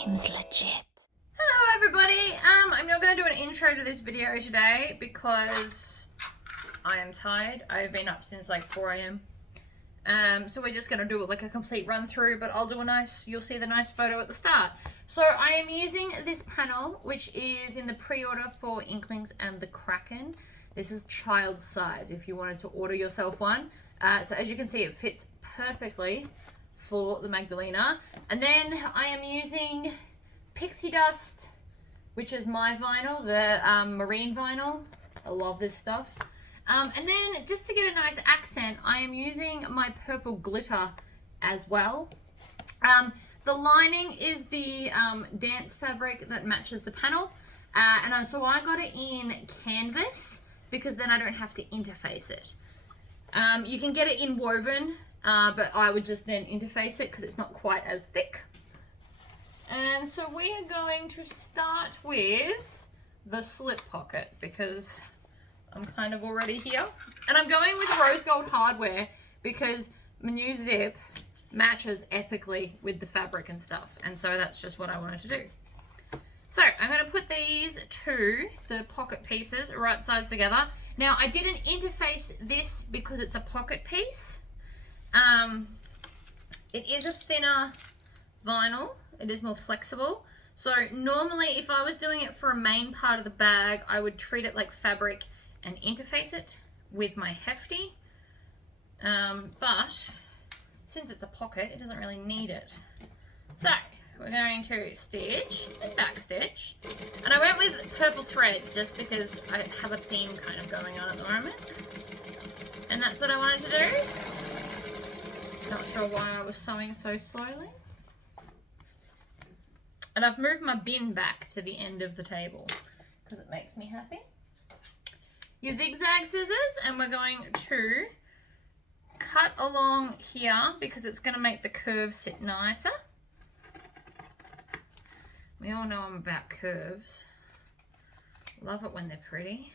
seems legit. Hello everybody, I'm not going to do an intro to this video today because I am tired. I've been up since like 4 a.m. So we're just going to do like a complete run through, but I'll do you'll see the nice photo at the start. So I am using this panel, which is in the pre-order for Inklings and the Kraken. This is child size if you wanted to order yourself one. So as you can see, it fits perfectly for the Magdalena. And then I am using Pixie Dust, which is my vinyl, the marine vinyl. I love this stuff. And then just to get a nice accent, I am using my purple glitter as well. The lining is the dance fabric that matches the panel. And so I got it in canvas because then I don't have to interface it. You can get it in woven, but I would just then interface it because it's not quite as thick. And so we are going to start with the slip pocket because I'm kind of already here. And I'm going with rose gold hardware because my new zip matches epically with the fabric and stuff. And so that's just what I wanted to do. So I'm going to put these the pocket pieces, right sides together. Now I didn't interface this because it's a pocket piece. It is a thinner vinyl. It is more flexible. So normally if I was doing it for a main part of the bag, I would treat it like fabric and interface it with my hefty. But since it's a pocket, it doesn't really need it. So we're going to stitch and back stitch. And I went with purple thread just because I have a theme kind of going on at the moment. And that's what I wanted to do. Not sure why I was sewing so slowly. And I've moved my bin back to the end of the table because it makes me happy. Your zigzag scissors, and we're going to cut along here because it's going to make the curves sit nicer. We all know I'm about curves. Love it when they're pretty.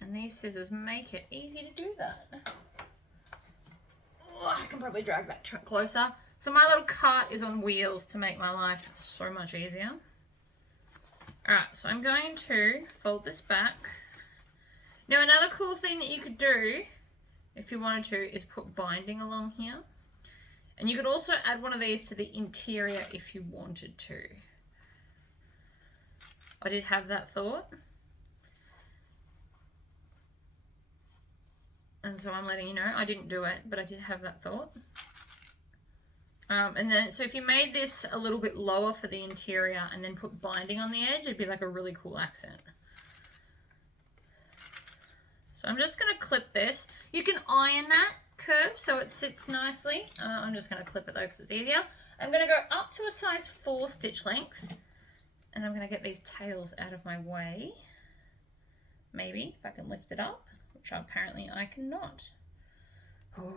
And these scissors make it easy to do that. Oh, I can probably drag that closer. So my little cart is on wheels to make my life so much easier. Alright, so I'm going to fold this back. Now another cool thing that you could do, if you wanted to, is put binding along here. And you could also add one of these to the interior if you wanted to. I did have that thought. And so I'm letting you know, I didn't do it, but I did have that thought. And then, so if you made this a little bit lower for the interior and then put binding on the edge, it'd be like a really cool accent. So I'm just going to clip this. You can iron that curve so it sits nicely. I'm just going to clip it though because it's easier. I'm going to go up to a size 4 stitch length. And I'm going to get these tails out of my way. Maybe, if I can lift it up, which apparently I cannot. Oh.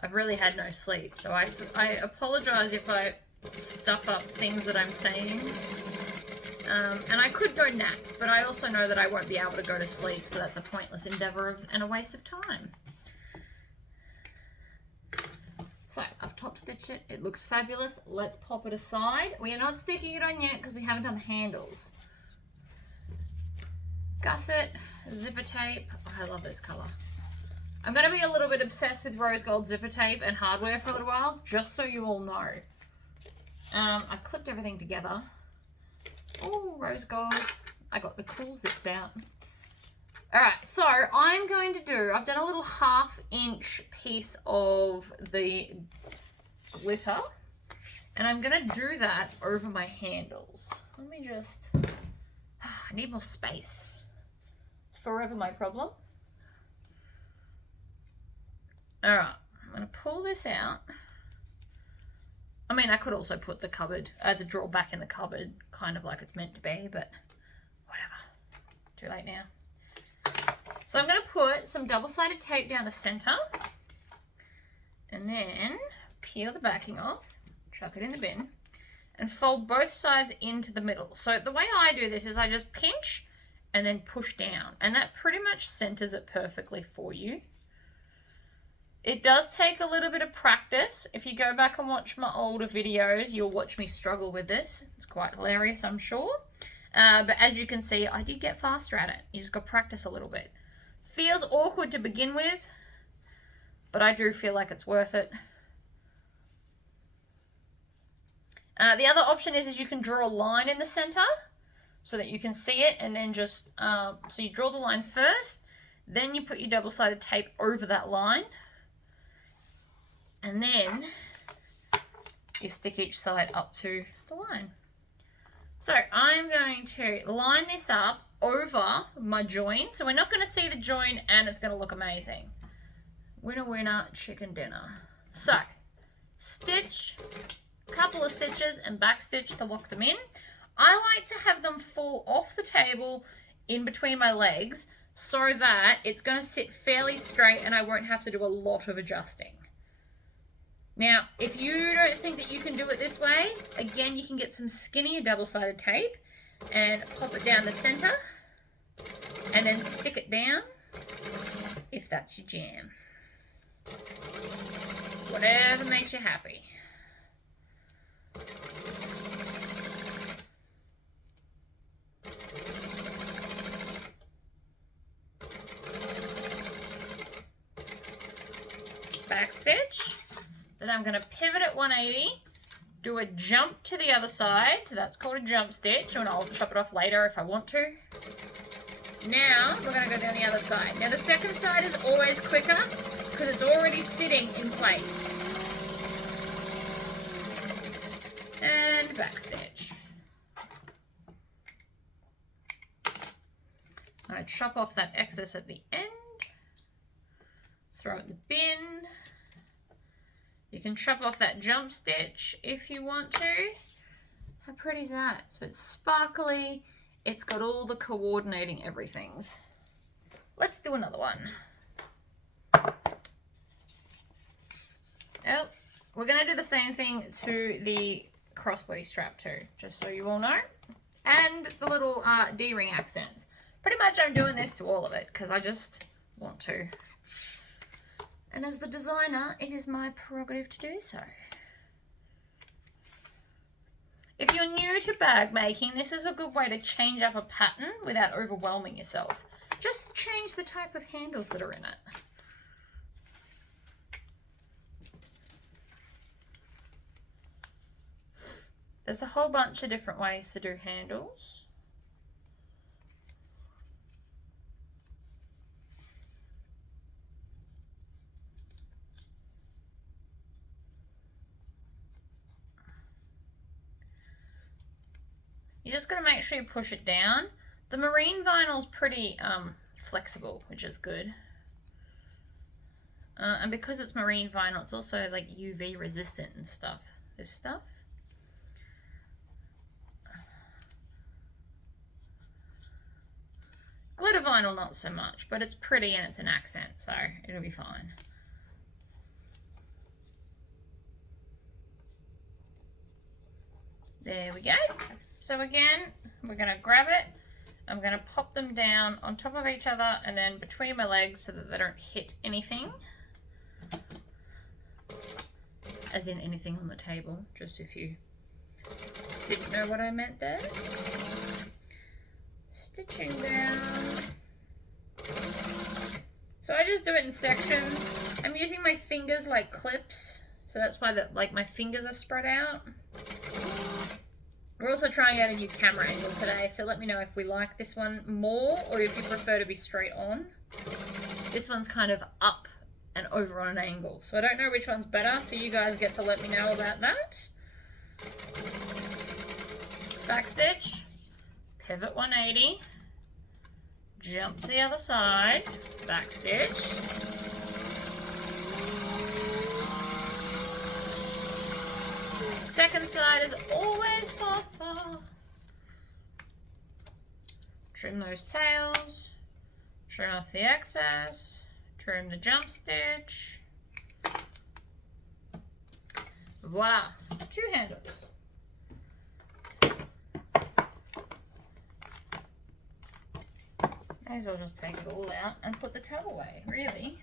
I've really had no sleep, so I apologise if I stuff up things that I'm saying. And I could go nap, but I also know that I won't be able to go to sleep, so that's a pointless endeavour and a waste of time. So I've top stitched it. It looks fabulous. Let's pop it aside. We are not sticking it on yet because we haven't done the handles. Gusset, zipper tape. Oh, I love this colour. I'm going to be a little bit obsessed with rose gold zipper tape and hardware for a little while, just so you all know. I've clipped everything together. Oh, rose gold. I got the cool zips out. Alright, so I'm going to do, I've done a little 1/2 inch piece of the glitter, and I'm going to do that over my handles. Let me just, I need more space. It's forever my problem. Alright, I'm going to pull this out. I mean, I could also put the cupboard, the drawer back in the cupboard, kind of like it's meant to be, but whatever. Too late now. So I'm going to put some double-sided tape down the center, and then peel the backing off, chuck it in the bin, and fold both sides into the middle. So the way I do this is I just pinch and then push down, and that pretty much centers it perfectly for you. It does take a little bit of practice. If you go back and watch my older videos, you'll watch me struggle with this. It's quite hilarious, I'm sure. But as you can see, I did get faster at it. You just got to practice a little bit. Feels awkward to begin with, but I do feel like it's worth it. The other option is you can draw a line in the center so that you can see it, and then just, so you draw the line first, then you put your double-sided tape over that line, and then you stick each side up to the line. So I'm going to line this up over my join. So we're not going to see the join and it's going to look amazing. Winner, winner, chicken dinner. So stitch, couple of stitches and back stitch to lock them in. I like to have them fall off the table in between my legs so that it's going to sit fairly straight and I won't have to do a lot of adjusting. Now, if you don't think that you can do it this way, again, you can get some skinnier double-sided tape and pop it down the center and then stick it down if that's your jam. Whatever makes you happy. Back stitch. Then I'm going to pivot at 180, do a jump to the other side, so that's called a jump stitch, and I'll chop it off later if I want to. Now we're going to go down the other side. Now the second side is always quicker because it's already sitting in place. And back stitch. I chop off that excess at the end, throw it in the bin. You can chop off that jump stitch if you want to. How pretty is that? So it's sparkly. It's got all the coordinating everythings. Let's do another one. Oh, we're going to do the same thing to the crossbody strap too, just so you all know. And the little D-ring accents. Pretty much I'm doing this to all of it because I just want to. And as the designer, it is my prerogative to do so. If you're new to bag making, this is a good way to change up a pattern without overwhelming yourself. Just change the type of handles that are in it. There's a whole bunch of different ways to do handles. You just got to make sure you push it down. The marine vinyl is pretty flexible, which is good. And because it's marine vinyl, it's also like UV resistant and stuff. This stuff. Glitter vinyl, not so much, but it's pretty and it's an accent, so it'll be fine. There we go. So again, we're going to grab it, I'm going to pop them down on top of each other and then between my legs so that they don't hit anything. As in anything on the table, just if you didn't know what I meant there. Stitching down. So I just do it in sections. I'm using my fingers like clips, so that's why my fingers are spread out. We're also trying out a new camera angle today, so let me know if we like this one more or if you prefer to be straight on. This one's kind of up and over on an angle, so I don't know which one's better, so you guys get to let me know about that. Back stitch, pivot 180, jump to the other side, back stitch. Second side is always faster. Trim those tails, trim off the excess, trim the jump stitch. Voila, 2 handles. May as well just take it all out and put the tail away, really.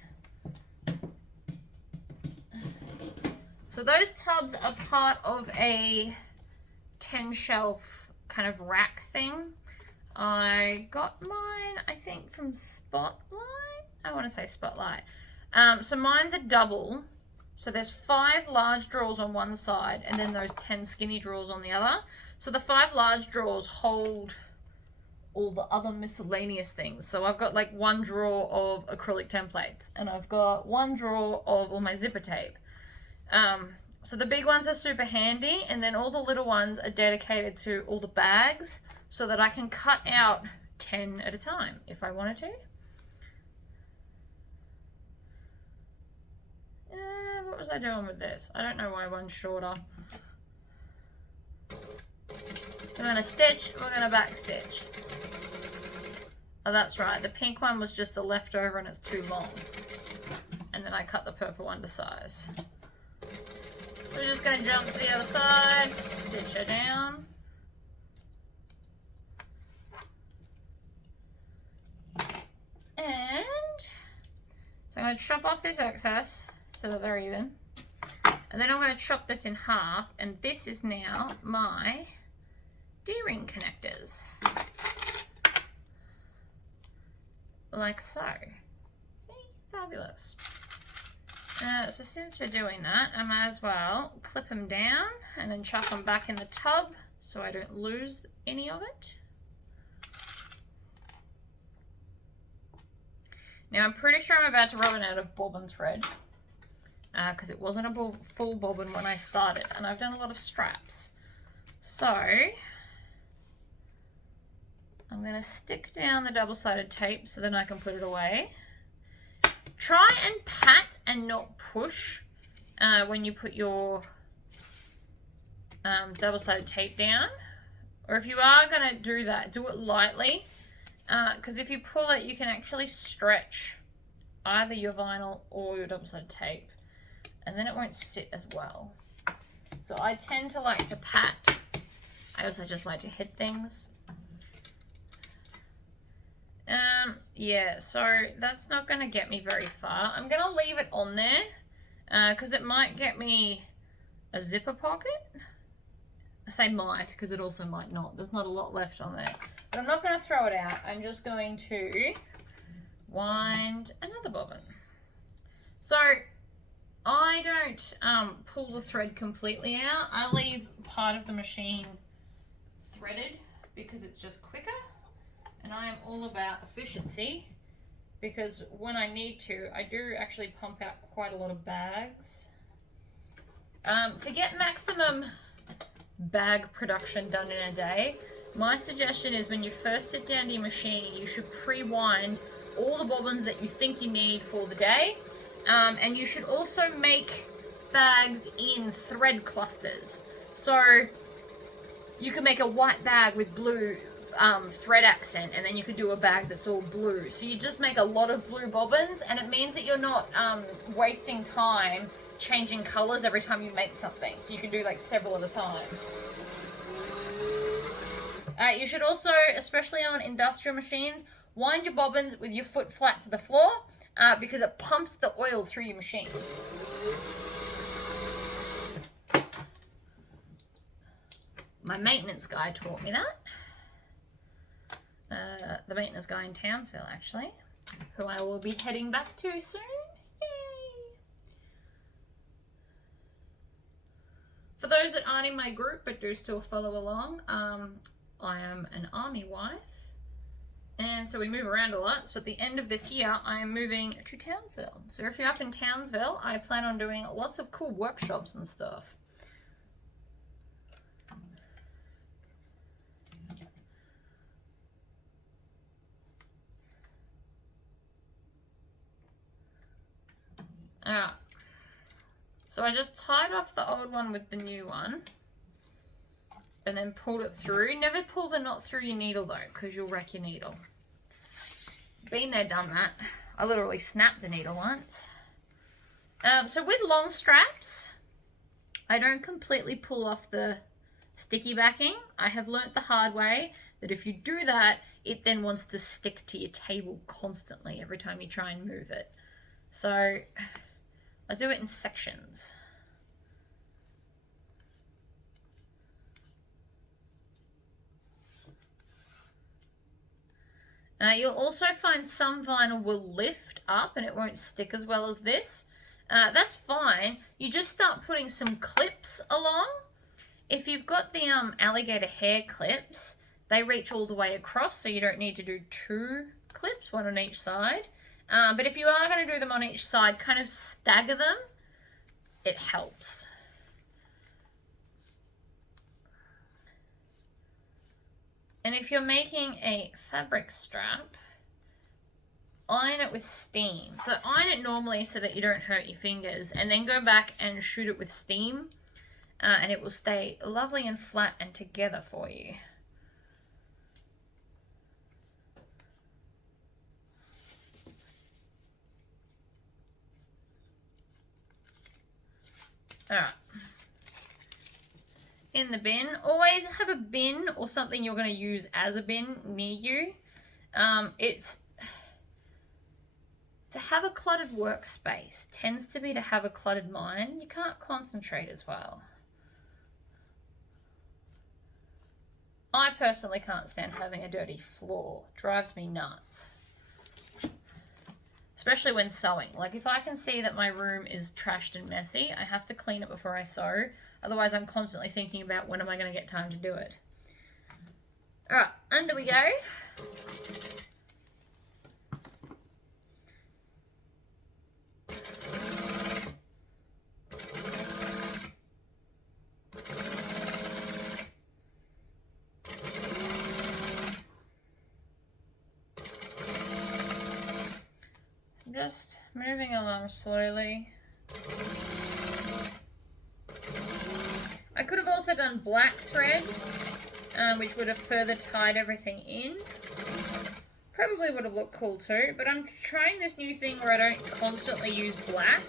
So those tubs are part of a 10 shelf kind of rack thing. I got mine, I think, from Spotlight. I want to say Spotlight. So mine's a double. So there's 5 large drawers on one side and then those 10 skinny drawers on the other. So the 5 large drawers hold all the other miscellaneous things. So I've got like 1 drawer of acrylic templates and I've got 1 drawer of all my zipper tape. So the big ones are super handy, and then all the little ones are dedicated to all the bags so that I can cut out 10 at a time if I wanted to. What was I doing with this? I don't know why one's shorter. We're going to stitch, we're going to back stitch. Oh, that's right. The pink one was just a leftover and it's too long. And then I cut the purple one to size. So we're just going to jump to the other side, stitch her down. And so I'm going to chop off this excess so that they're even. And then I'm going to chop this in half, and this is now my D-ring connectors. Like so. See? Fabulous. So since we're doing that, I might as well clip them down and then chuck them back in the tub so I don't lose any of it. Now I'm pretty sure I'm about to run out of bobbin thread because it wasn't a full bobbin when I started, and I've done a lot of straps. So I'm going to stick down the double-sided tape so then I can put it away. Try and pat and not push when you put your double-sided tape down. Or if you are going to do that, do it lightly. Because if you pull it, you can actually stretch either your vinyl or your double-sided tape. And then it won't sit as well. So I tend to like to pat. I also just like to hit things. Yeah, so that's not going to get me very far. I'm going to leave it on there because it might get me a zipper pocket. I say might because it also might not. There's not a lot left on there. But I'm not going to throw it out. I'm just going to wind another bobbin. So I don't pull the thread completely out. I leave part of the machine threaded because it's just quicker. And I am all about efficiency because when I need to, I do actually pump out quite a lot of bags. To get maximum bag production done in a day, my suggestion is when you first sit down to your machine, you should pre-wind all the bobbins that you think you need for the day. And you should also make bags in thread clusters. So you can make a white bag with blue thread accent, and then you could do a bag that's all blue. So you just make a lot of blue bobbins, and it means that you're not wasting time changing colors every time you make something. So you can do like several at a time. You should also, especially on industrial machines, wind your bobbins with your foot flat to the floor because it pumps the oil through your machine. My maintenance guy taught me that. The maintenance guy in Townsville, actually, who I will be heading back to soon. Yay! For those that aren't in my group but do still follow along, I am an army wife, and so we move around a lot. So at the end of this year, I am moving to Townsville. So if you're up in Townsville, I plan on doing lots of cool workshops and stuff. Alright, so I just tied off the old one with the new one and then pulled it through. Never pull the knot through your needle though, because you'll wreck your needle. Been there, done that. I literally snapped the needle once. So with long straps, I don't completely pull off the sticky backing. I have learnt the hard way that if you do that, it then wants to stick to your table constantly every time you try and move it. So I do it in sections. You'll also find some vinyl will lift up and it won't stick as well as this. That's fine. You just start putting some clips along. If you've got the alligator hair clips, they reach all the way across, so you don't need to do 2 clips, 1 on each side. But if you are going to do them on each side, kind of stagger them. It helps. And if you're making a fabric strap, iron it with steam. So iron it normally so that you don't hurt your fingers, and then go back and shoot it with steam, and it will stay lovely and flat and together for you. Alright. In the bin, always have a bin or something you're going to use as a bin near you. It's to have a cluttered workspace tends to be to have a cluttered mind. You can't concentrate as well. I personally can't stand having a dirty floor. It drives me nuts. Especially when sewing. Like if I can see that my room is trashed and messy, I have to clean it before I sew. Otherwise I'm constantly thinking about when am I going to get time to do it. Alright, under we go. Just moving along slowly. I could have also done black thread, which would have further tied everything in. Probably would have looked cool too, but I'm trying this new thing where I don't constantly use black.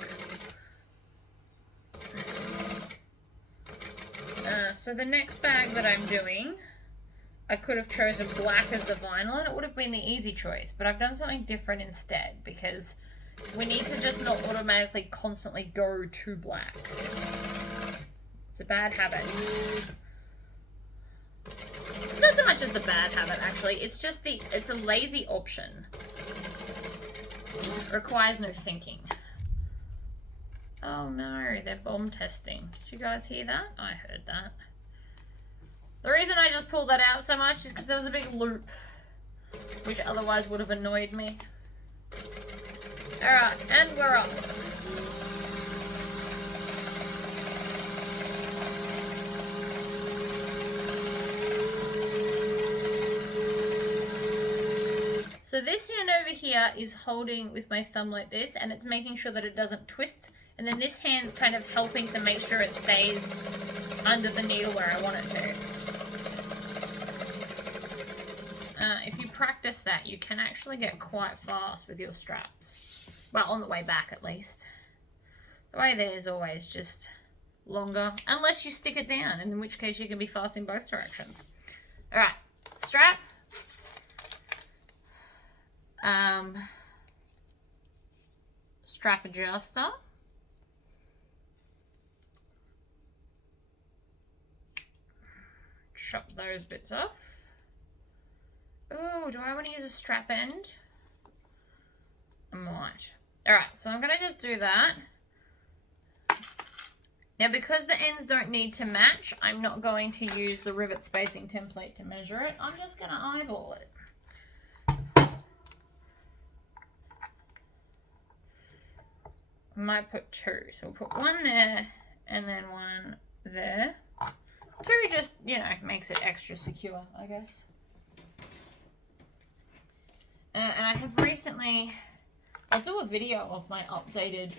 So the next bag that I'm doing, I could have chosen black as the vinyl and it would have been the easy choice, but I've done something different instead because we need to just not automatically constantly go to black. It's a bad habit. It's not so much as a bad habit actually, it's just it's a lazy option. It requires no thinking. Oh no, they're bomb testing. Did you guys hear that? I heard that. The reason I just pulled that out so much is because there was a big loop, which otherwise would have annoyed me. Alright, and we're up. So this hand over here is holding with my thumb like this, and it's making sure that it doesn't twist. And then this hand's kind of helping to make sure it stays under the needle where I want it to. If you practice that, you can actually get quite fast with your straps. Well, on the way back at least. The way there is always just longer, unless you stick it down, in which case you can be fast in both directions. Alright, strap. Strap adjuster. Chop those bits off. Oh, do I want to use a strap end? I might. Alright, so I'm going to just do that. Now, because the ends don't need to match, I'm not going to use the rivet spacing template to measure it. I'm just going to eyeball it. I might put 2. So we'll put 1 there and then 1 there. 2 just, you know, makes it extra secure, I guess. And I have recently, I'll do a video of my updated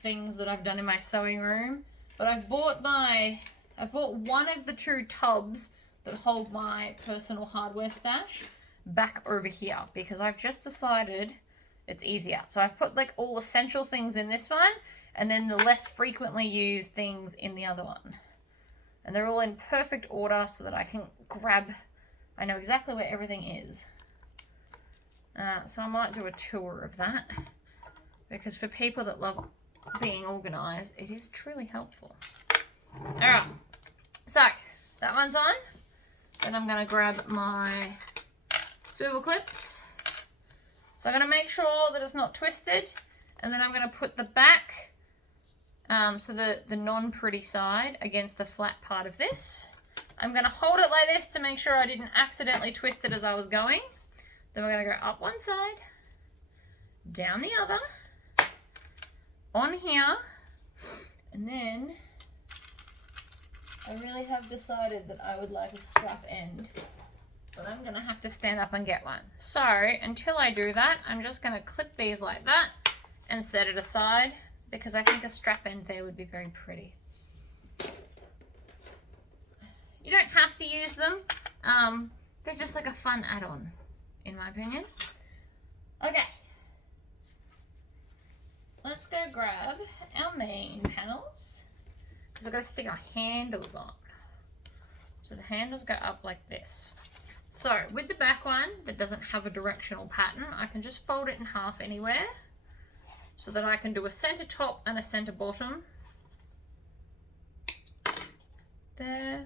things that I've done in my sewing room, but I've bought one of the 2 tubs that hold my personal hardware stash back over here because I've just decided it's easier. So I've put like all essential things in this one and then the less frequently used things in the other one. And they're all in perfect order so that I can grab, I know exactly where everything is. So I might do a tour of that because for people that love being organized, it is truly helpful. Alright, so that one's on. Then I'm going to grab my swivel clips. So I'm going to make sure that it's not twisted, and then I'm going to put the back, so the non-pretty side against the flat part of this. I'm going to hold it like this to make sure I didn't accidentally twist it as I was going. Then we're going to go up one side, down the other, on here, and then I really have decided that I would like a strap end, but I'm going to have to stand up and get one. So until I do that, I'm just going to clip these like that and set it aside, because I think a strap end there would be very pretty. You don't have to use them. They're just like a fun add-on, in my opinion. Okay. Let's go grab our main panels, because I've got to stick our handles on. So the handles go up like this. So with the back one that doesn't have a directional pattern, I can just fold it in half anywhere, so that I can do a center top and a center bottom. There.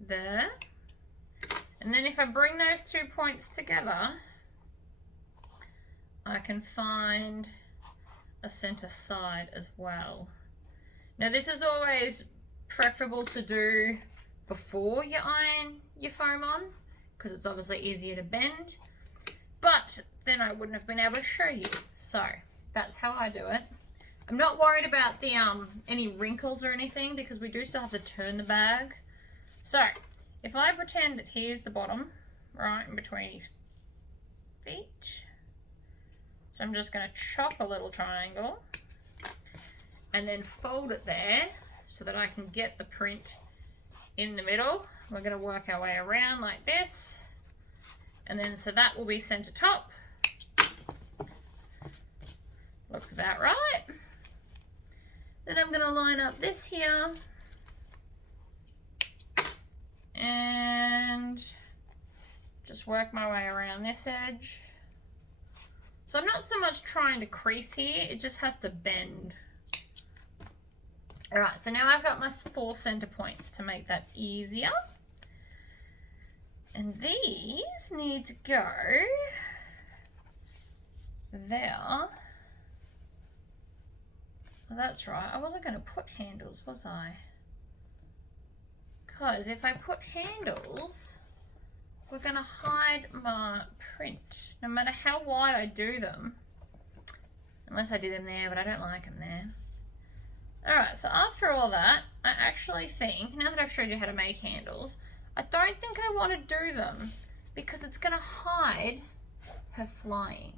There. And then if I bring those 2 points together, I can find a center side as well. Now this is always preferable to do before you iron your foam on, because it's obviously easier to bend, but then I wouldn't have been able to show you. So that's how I do it. I'm not worried about the any wrinkles or anything, because we do still have to turn the bag. So if I pretend that here's the bottom, right in between his feet, so I'm just going to chop a little triangle and then fold it there so that I can get the print in the middle. We're going to work our way around like this, and then so that will be center top. Looks about right. Then I'm going to line up this here and just work my way around this edge. So I'm not so much trying to crease here, it just has to bend. Alright, so now I've got my 4 center points to make that easier. And these need to go there. Well, that's right, I wasn't going to put handles, was I? Because if I put handles, we're going to hide my print, no matter how wide I do them. Unless I did them there, but I don't like them there. Alright, so after all that, I actually think, now that I've showed you how to make handles, I don't think I want to do them, because it's going to hide her flying.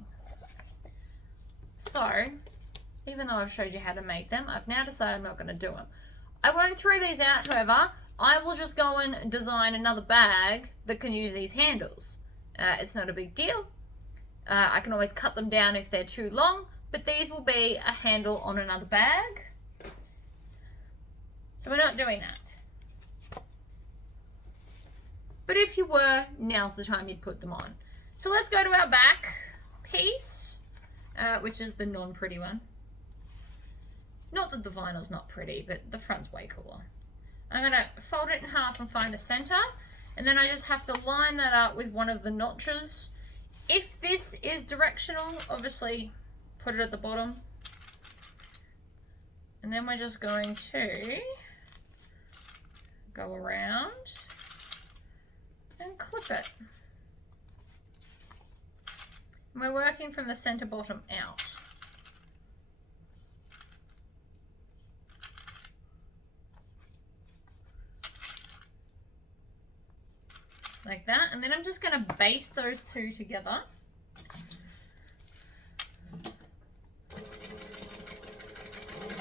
So, even though I've showed you how to make them, I've now decided I'm not going to do them. I won't throw these out, however. I will just go and design another bag that can use these handles. It's not a big deal. I can always cut them down if they're too long, but these will be a handle on another bag. So we're not doing that. But if you were, now's the time you'd put them on. So let's go to our back piece, which is the non-pretty one. Not that the vinyl's not pretty, but the front's way cooler. I'm going to fold it in half and find a center, and then I just have to line that up with one of the notches. If this is directional, obviously put it at the bottom. And then we're just going to go around and clip it. And we're working from the center bottom out. Like that, and then I'm just going to baste those two together.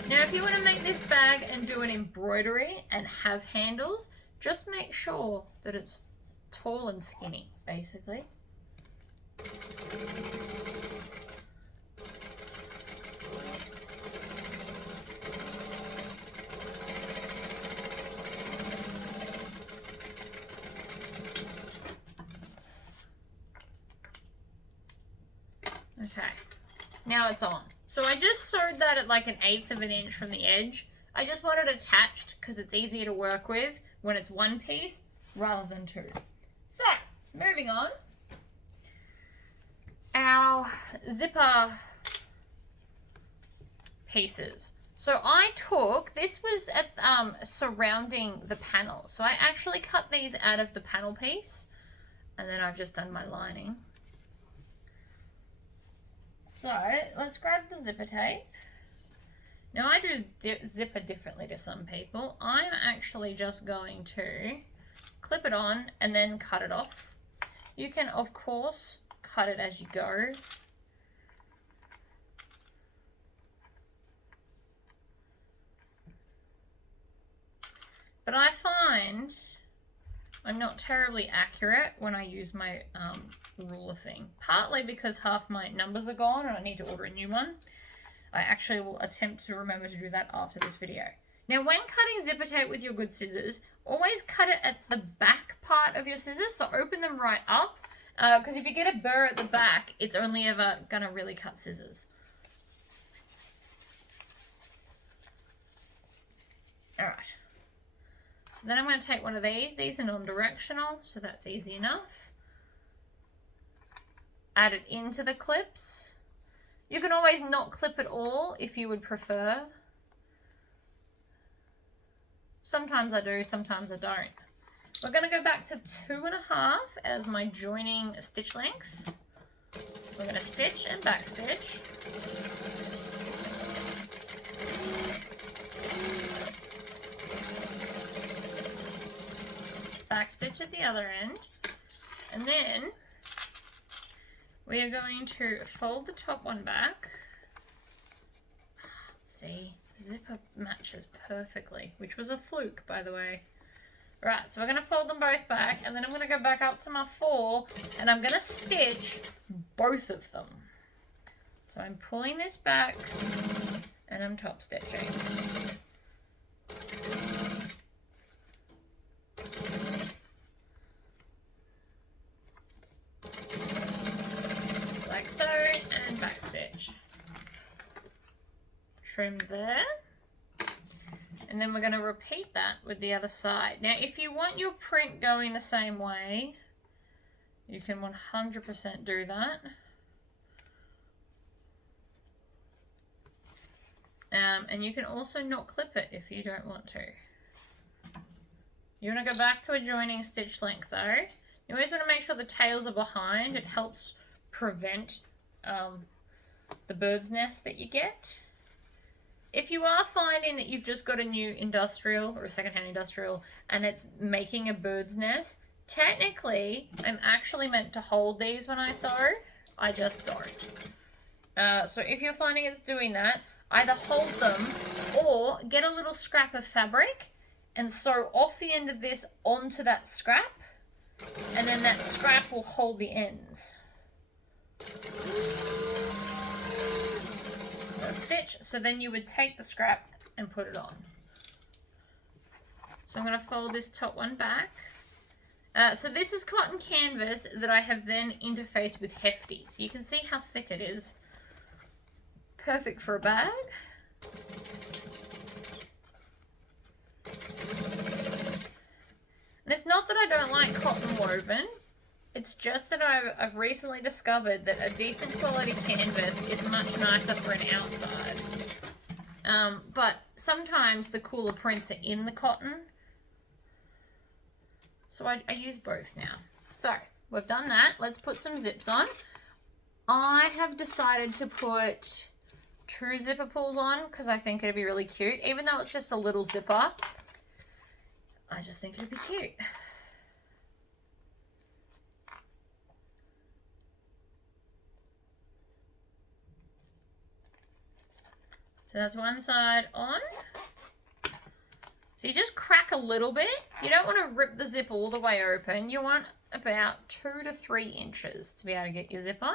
Now if you want to make this bag and do an embroidery and have handles, just make sure that it's tall and skinny, basically. Okay, now it's on. So I just sewed that at like 1/8 of an inch from the edge. I just want it attached because it's easier to work with when it's one piece rather than two. So, moving on. our zipper pieces. So I took, this was at surrounding the panel. So I actually cut these out of the panel piece, and then I've just done my lining. So let's grab the zipper tape. Now I do zipper differently to some people. I'm actually just going to clip it on and then cut it off. You can, of course, cut it as you go. But I find I'm not terribly accurate when I use my ruler thing. Partly because half my numbers are gone and I need to order a new one. I actually will attempt to remember to do that after this video. Now, when cutting zipper tape with your good scissors, always cut it at the back part of your scissors. So open them right up, because if you get a burr at the back, it's only ever going to really cut scissors. All right. So then I'm going to take one of these. These are non-directional, so that's easy enough. Add it into the clips. You can always not clip it all if you would prefer. Sometimes I do, sometimes I don't. We're going to go back to 2.5 as my joining stitch length. We're going to stitch and back stitch. Back stitch at the other end. And then we are going to fold the top one back. See, the zipper matches perfectly, which was a fluke, by the way. Right, so we're going to fold them both back, and then I'm going to go back up to my 4, and I'm going to stitch both of them. So I'm pulling this back, and I'm top stitching. Like so, and back stitch. Trim there. And then we're going to repeat that with the other side. Now, if you want your print going the same way, you can 100% do that. And you can also not clip it if you don't want to. You want to go back to a joining stitch length though. You always want to make sure the tails are behind. It helps prevent the bird's nest that you get. If you are finding that you've just got a new industrial or a secondhand industrial and it's making a bird's nest, technically I'm actually meant to hold these when I sew. I just don't. So if you're finding it's doing that, either hold them or get a little scrap of fabric and sew off the end of this onto that scrap, and then that scrap will hold the ends. Stitch, so then you would take the scrap and put it on. So I'm going to fold this top one back. So this is cotton canvas that I have then interfaced with Hefty. So you can see how thick it is. Perfect for a bag. And it's not that I don't like cotton woven. It's just that I've recently discovered that a decent quality canvas is much nicer for an outside. But sometimes the cooler prints are in the cotton. So I use both now. So we've done that. Let's put some zips on. I have decided to put 2 zipper pulls on because I think it'd be really cute. Even though it's just a little zipper, I just think it'd be cute. So that's one side on. So you just crack a little bit. You don't want to rip the zip all the way open. You want about 2 to 3 inches to be able to get your zip on.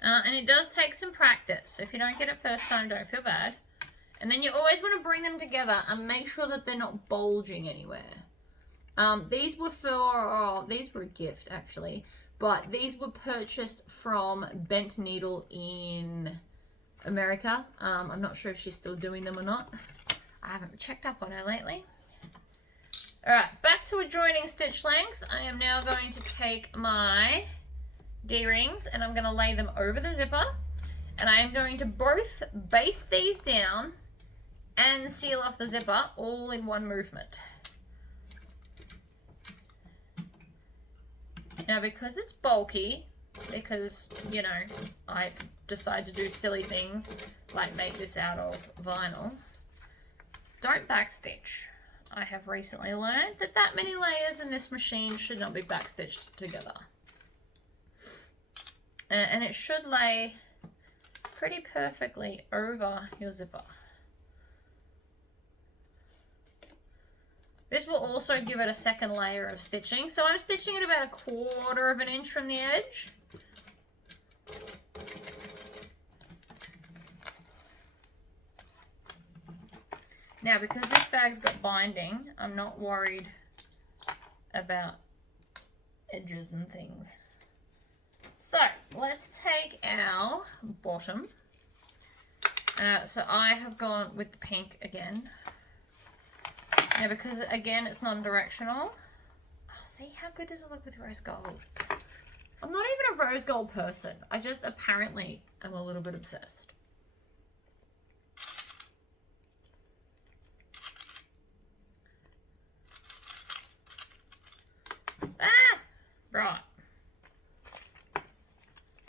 And it does take some practice. So if you don't get it first time, don't feel bad. And then you always want to bring them together and make sure that they're not bulging anywhere. These were these were a gift actually. But these were purchased from Bent Needle in America. I'm not sure if she's still doing them or not. I haven't checked up on her lately. Alright, back to adjoining stitch length. I am now going to take my D-rings and I'm going to lay them over the zipper, and I am going to both baste these down and seal off the zipper all in one movement. Now, because it's bulky, because, you know, I decide to do silly things like make this out of vinyl, don't backstitch. I have recently learned that many layers in this machine should not be backstitched together. And it should lay pretty perfectly over your zipper. This will also give it a second layer of stitching. So I'm stitching it about 1/4 of an inch from the edge. Now, because this bag's got binding, I'm not worried about edges and things. So let's take our bottom. So I have gone with the pink again. Now, because again it's non-directional. Oh, see how good does it look with rose gold? I'm not even a rose gold person. I just apparently am a little bit obsessed. Right.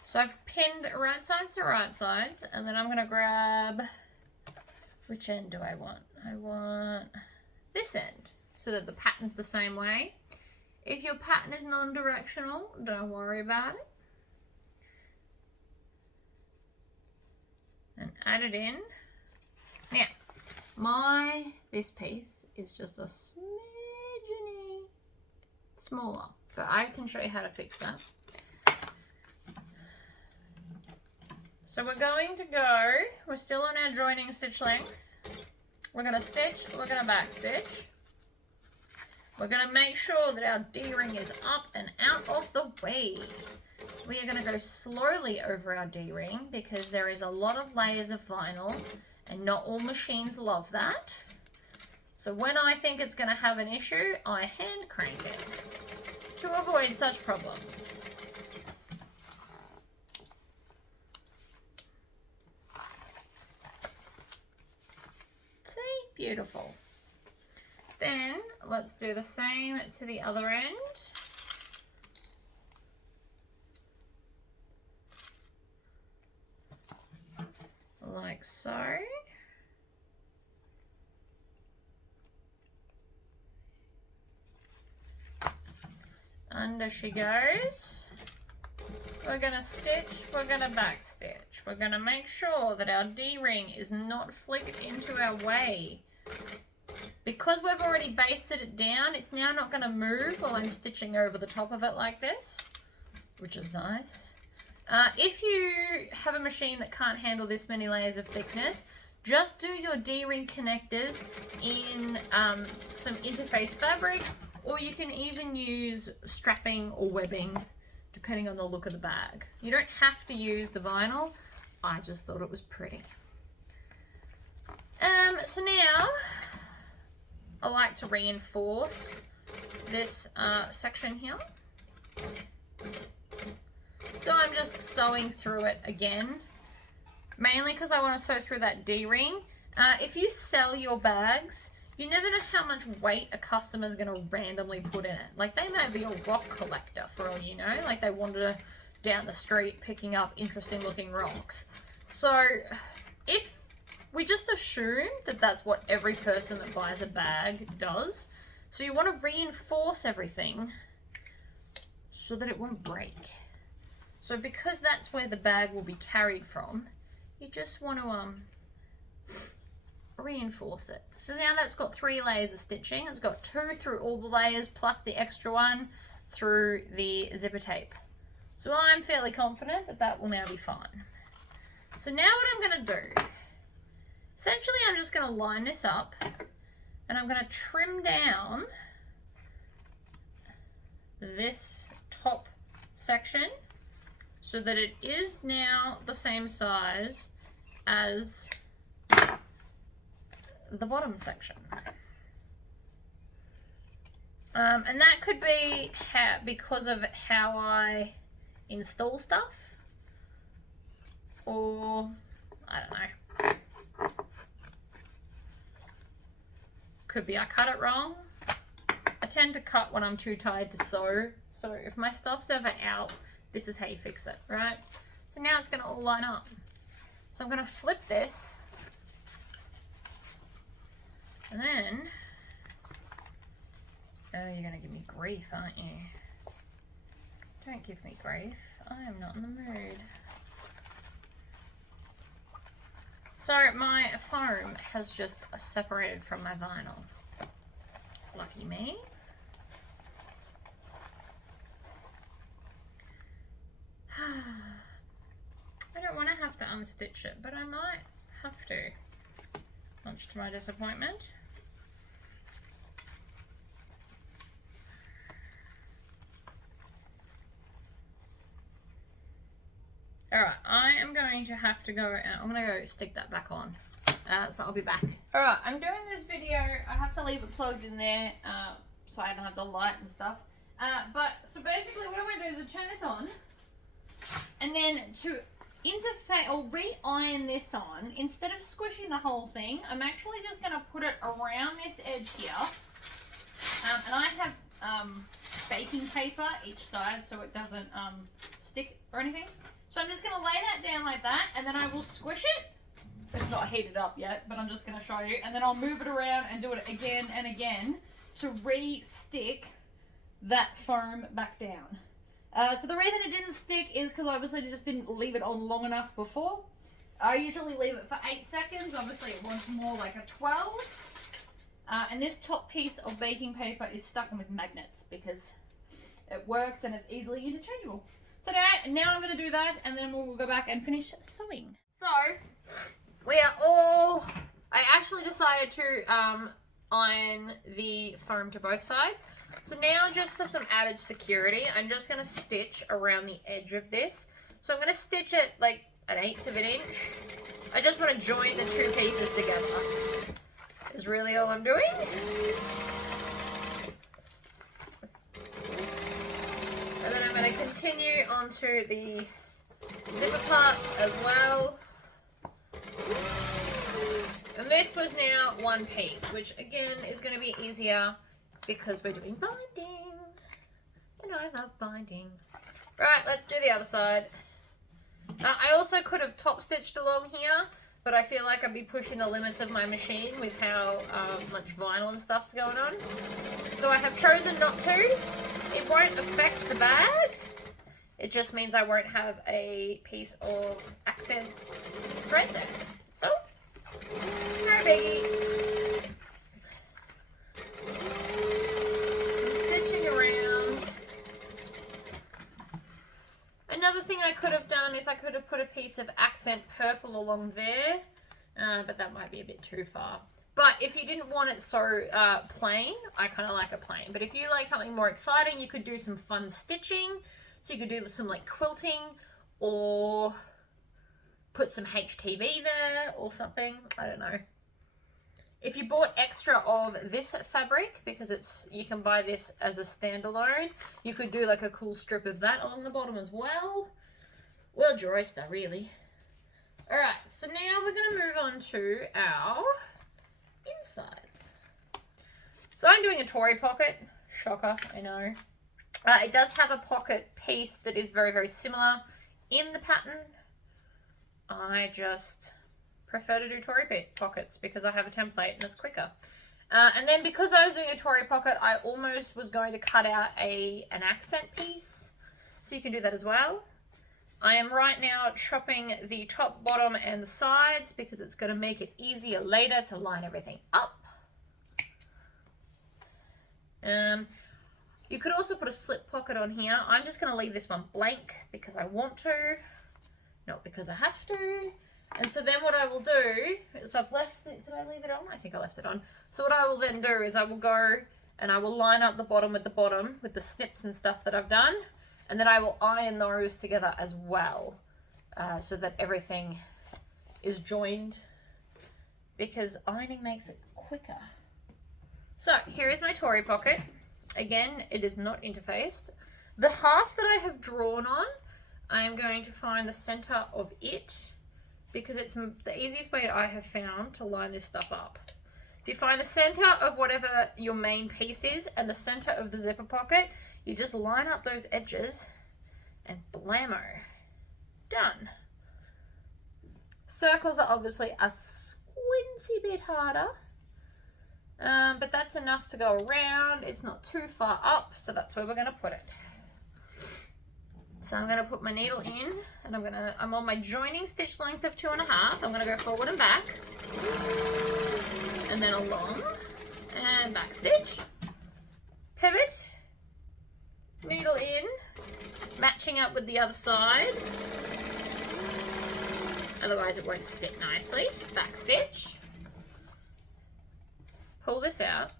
So I've pinned right sides to right sides, and then I'm going to grab, which end do I want? I want this end, so that the pattern's the same way. If your pattern is non-directional, don't worry about it. And add it in. Now, this piece is just a smidgeny smaller, but I can show you how to fix that. So we're going to go, we're still on our joining stitch length. We're going to stitch, we're going to back stitch. We're going to make sure that our D-ring is up and out of the way. We are going to go slowly over our D-ring because there is a lot of layers of vinyl and not all machines love that. So when I think it's going to have an issue, I hand crank it to avoid such problems. See? Beautiful. Then let's do the same to the other end. Like so. Under she goes. We're going to stitch, we're going to back stitch. We're going to make sure that our D-ring is not flicked into our way. Because we've already basted it down, it's now not going to move while I'm stitching over the top of it like this, which is nice. If you have a machine that can't handle this many layers of thickness, just do your D-ring connectors in some interface fabric, or you can even use strapping or webbing, depending on the look of the bag. You don't have to use the vinyl. I just thought it was pretty. So now, I like to reinforce this section here. So I'm just sewing through it again, mainly because I want to sew through that D-ring. If you sell your bags, you never know how much weight a customer is going to randomly put in it. Like, they may be a rock collector for all you know. Like, they wander down the street picking up interesting looking rocks. So if we just assume that that's what every person that buys a bag does, so you want to reinforce everything so that it won't break. So because that's where the bag will be carried from, you just want to reinforce it. So now that's got 3 layers of stitching. It's got 2 through all the layers plus the extra one through the zipper tape. So I'm fairly confident that that will now be fine. So now what I'm going to do, essentially I'm just going to line this up and I'm going to trim down this top section so that it is now the same size as the bottom section. And that could be because of how I install stuff, or I don't know. Could be I cut it wrong. I tend to cut when I'm too tired to sew. So if my stuff's ever out, this is how you fix it, right? So now it's gonna all line up. So I'm gonna flip this, and then, oh, you're gonna give me grief, aren't you? Don't give me grief. I am not in the mood. So my foam has just separated from my vinyl. Lucky me. I don't want to have to unstitch it, but I might have to, much to my disappointment. Alright, I am going to have to go, and I'm going to go stick that back on. So I'll be back. Alright, I'm doing this video. I have to leave it plugged in there so I don't have the light and stuff. So basically what I'm going to do is turn this on, and then to interface or re-iron this on, instead of squishing the whole thing, I'm actually just going to put it around this edge here. And I have baking paper each side so it doesn't stick or anything. So I'm just going to lay that down like that, and then I will squish it. It's not heated up yet, but I'm just going to show you. And then I'll move it around and do it again and again to re-stick that foam back down. So the reason it didn't stick is because obviously I just didn't leave it on long enough before. I usually leave it for 8 seconds. Obviously it wants more like a 12. And this top piece of baking paper is stuck in with magnets because it works and it's easily interchangeable. So now I'm going to do that, and then we'll go back and finish sewing. So we are all, I actually decided to iron the foam to both sides. So now, just for some added security, I'm just going to stitch around the edge of this. So I'm going to stitch it like 1/8 of an inch. I just want to join the two pieces together. Is really all I'm doing. And then I'm going to continue onto the zipper parts as well. And this was now one piece, which again is going to be easier because we're doing binding. And I love binding. Right, let's do the other side. I also could have top stitched along here, but I feel like I'd be pushing the limits of my machine with how much vinyl and stuff's going on. So I have chosen not to. It won't affect the bag. It just means I won't have a piece of accent thread there. So, no biggie. I'm stitching around. Another thing I could have done is I could have put a piece of accent purple along there, but that might be a bit too far. But if you didn't want it so plain, I kind of like it plain. But if you like something more exciting, you could do some fun stitching. So you could do some like quilting, or put some HTV there or something. I don't know. If you bought extra of this fabric, because you can buy this as a standalone, you could do like a cool strip of that along the bottom as well. Well, your oyster, really. All right, so now we're going to move on to our insides. So I'm doing a Tory pocket. Shocker, I know. It does have a pocket piece that is very, very similar in the pattern. I just prefer to do Tory pockets because I have a template and it's quicker. And then because I was doing a Tory pocket, I almost was going to cut out an accent piece. So you can do that as well. I am right now chopping the top, bottom, and the sides because it's going to make it easier later to line everything up. You could also put a slip pocket on here. I'm just going to leave this one blank because I want to, not because I have to. And so then what I will do is I've left it, did I leave it on? I think I left it on. So what I will then do is I will go and I will line up the bottom with the snips and stuff that I've done. And then I will iron those together as well so that everything is joined because ironing makes it quicker. So here is my Tory pocket. Again, it is not interfaced. The half that I have drawn on, I am going to find the center of it because it's the easiest way I have found to line this stuff up. If you find the center of whatever your main piece is and the center of the zipper pocket, you just line up those edges and blammo. Done. Circles are obviously a squincy bit harder, but that's enough to go around. It's not too far up, so that's where we're going to put it. So I'm going to put my needle in, and I'm on my joining stitch length of 2.5. I'm going to go forward and back, and then along, and back stitch, pivot, needle in, matching up with the other side, otherwise it won't sit nicely, back stitch, pull this out.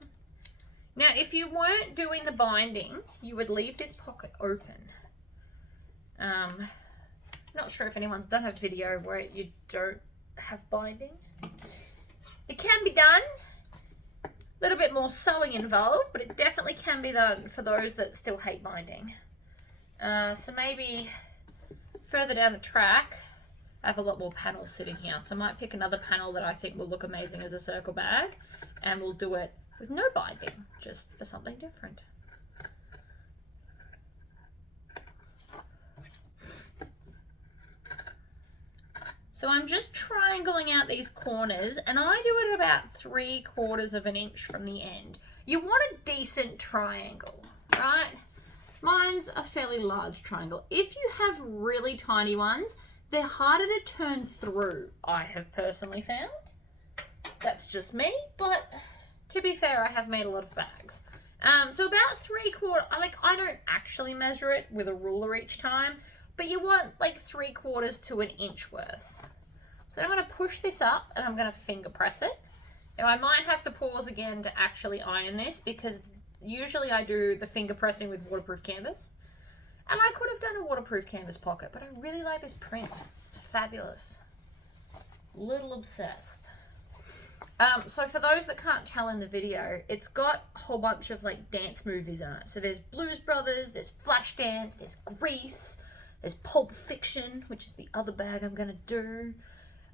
Now if you weren't doing the binding, you would leave this pocket open. Not sure if anyone's done a video where you don't have binding. It can be done. A little bit more sewing involved, but it definitely can be done for those that still hate binding. So maybe further down the track, I have a lot more panels sitting here. So I might pick another panel that I think will look amazing as a circle bag, and we'll do it with no binding, just for something different. So I'm just triangling out these corners, and I do it about 3/4 of an inch from the end. You want a decent triangle, right? Mine's a fairly large triangle. If you have really tiny ones, they're harder to turn through, I have personally found. That's just me, but to be fair, I have made a lot of bags. So about 3/4, I don't actually measure it with a ruler each time, but you want like 3/4 to an inch worth. So I'm going to push this up and I'm going to finger press it. Now I might have to pause again to actually iron this because usually I do the finger pressing with waterproof canvas. And I could have done a waterproof canvas pocket, but I really like this print. It's fabulous. Little obsessed. So for those that can't tell in the video, it's got a whole bunch of like dance movies in it. So there's Blues Brothers, there's Flashdance, there's Grease, there's Pulp Fiction, which is the other bag I'm going to do.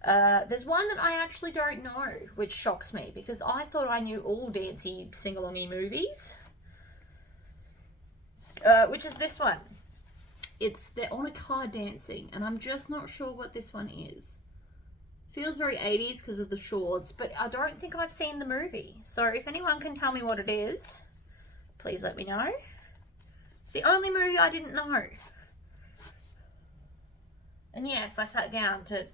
There's one that I actually don't know, which shocks me because I thought I knew all dancey sing-alongy movies, which is this one. They're on a car dancing, and I'm just not sure what this one is. Feels very 80s because of the shorts, but I don't think I've seen the movie. So if anyone can tell me what it is, please let me know. It's the only movie I didn't know. And yes, I sat down to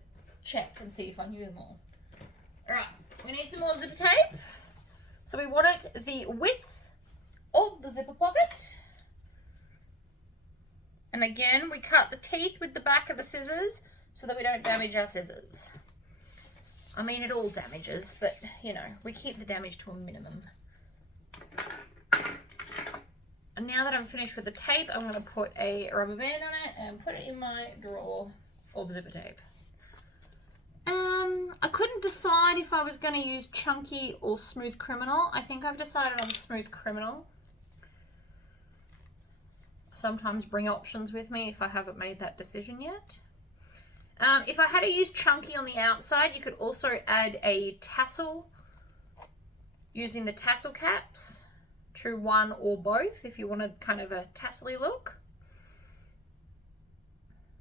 check and see if I knew them all. Alright, we need some more zipper tape. So we want it the width of the zipper pocket. And again, we cut the teeth with the back of the scissors so that we don't damage our scissors. I mean, it all damages, but, you know, we keep the damage to a minimum. And now that I'm finished with the tape, I'm going to put a rubber band on it and put it in my drawer of zipper tape. I couldn't decide if I was going to use Chunky or Smooth Criminal. I think I've decided on Smooth Criminal. Sometimes bring options with me if I haven't made that decision yet. If I had to use Chunky on the outside, you could also add a tassel using the tassel caps to one or both if you wanted kind of a tassel-y look,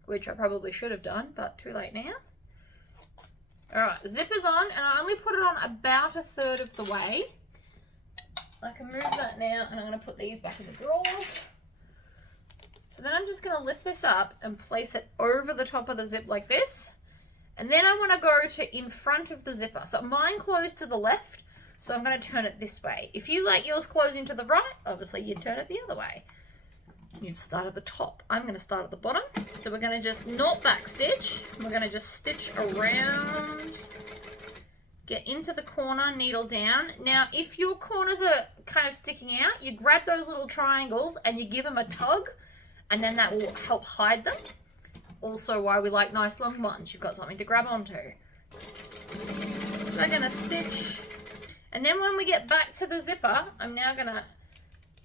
which I probably should have done, but too late now. Alright, the zipper's on, and I only put it on about 1/3 of the way. I can move that now, and I'm going to put these back in the drawer. So then I'm just going to lift this up and place it over the top of the zip like this. And then I want to go to in front of the zipper. So mine closed to the left, so I'm going to turn it this way. If you like yours closing to the right, obviously you'd turn it the other way. You'd start at the top. I'm going to start at the bottom. So we're going to just not back stitch. We're going to just stitch around, get into the corner, needle down. Now, if your corners are kind of sticking out, you grab those little triangles and you give them a tug, and then that will help hide them. Also, why we like nice long ones, you've got something to grab onto. We're going to stitch, and then when we get back to the zipper, I'm now going to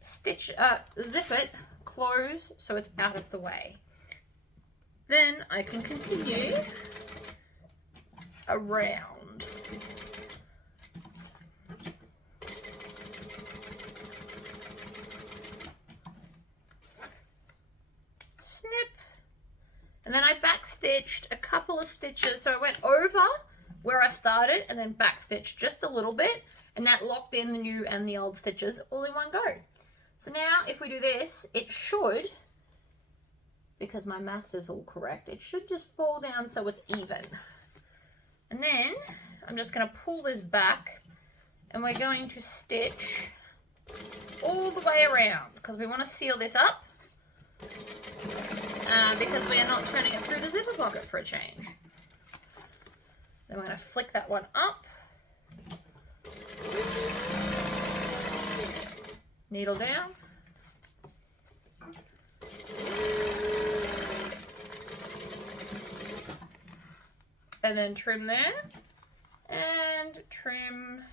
zip it close so it's out of the way. Then I can continue around. Snip. And then I backstitched a couple of stitches. So I went over where I started and then backstitched just a little bit, and that locked in the new and the old stitches all in one go. So now if we do this, it should, because my maths is all correct, it should just fall down so it's even. And then I'm just going to pull this back and we're going to stitch all the way around because we want to seal this up because we are not turning it through the zipper pocket for a change. Then we're going to flick that one up, needle down, and then trim there and trim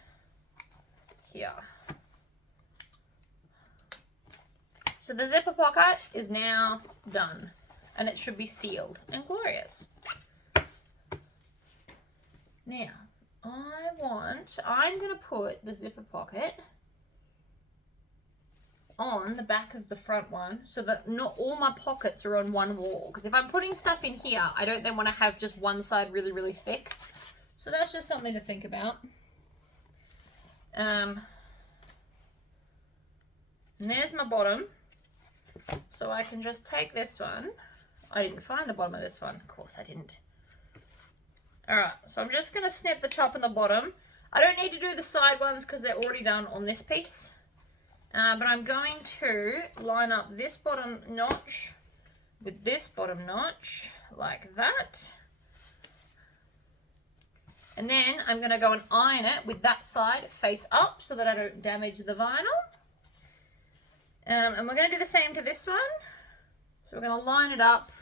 here. So the zipper pocket is now done and it should be sealed and glorious. Now I'm going to put the zipper pocket on the back of the front one so that not all my pockets are on one wall, because if I'm putting stuff in here I don't then want to have just one side really, really thick. So that's just something to think about. And there's my bottom, so I can just take this one. I didn't find the bottom of this one, of course I didn't. Alright, so I'm just going to snip the top and the bottom. I don't need to do the side ones because they're already done on this piece. But I'm going to line up this bottom notch with this bottom notch like that. And then I'm going to go and iron it with that side face up so that I don't damage the vinyl. And we're going to do the same to this one. So we're going to line it up.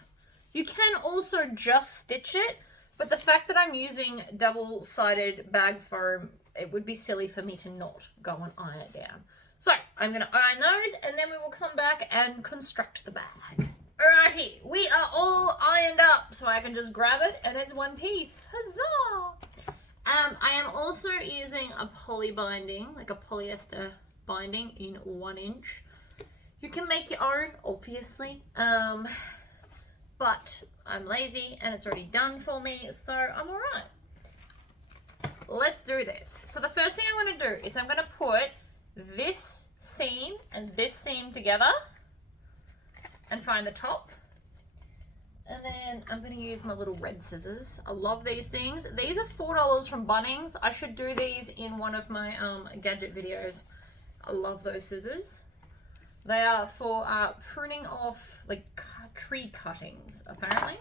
You can also just stitch it, but the fact that I'm using double-sided bag foam, it would be silly for me to not go and iron it down. So I'm going to iron those and then we will come back and construct the bag. Alrighty, we are all ironed up, so I can just grab it and it's one piece. Huzzah! I am also using a poly binding, like a polyester binding in 1 inch. You can make your own, obviously, but I'm lazy and it's already done for me, so I'm alright. Let's do this. So the first thing I'm going to do is I'm going to put this seam and this seam together and find the top. And then I'm going to use my little red scissors. I love these things. These are $4 from Bunnings. I should do these in one of my gadget videos. I love those scissors. They are for pruning off like tree cuttings, apparently.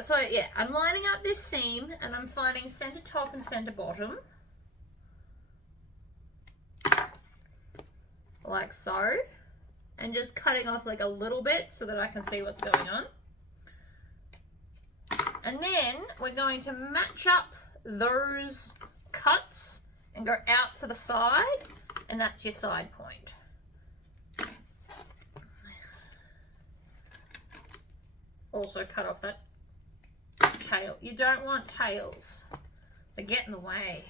So yeah, I'm lining up this seam and I'm finding center top and center bottom. Like so. And just cutting off like a little bit so that I can see what's going on. And then we're going to match up those cuts and go out to the side, and that's your side point. Also cut off that tail. You don't want tails. They get in the way.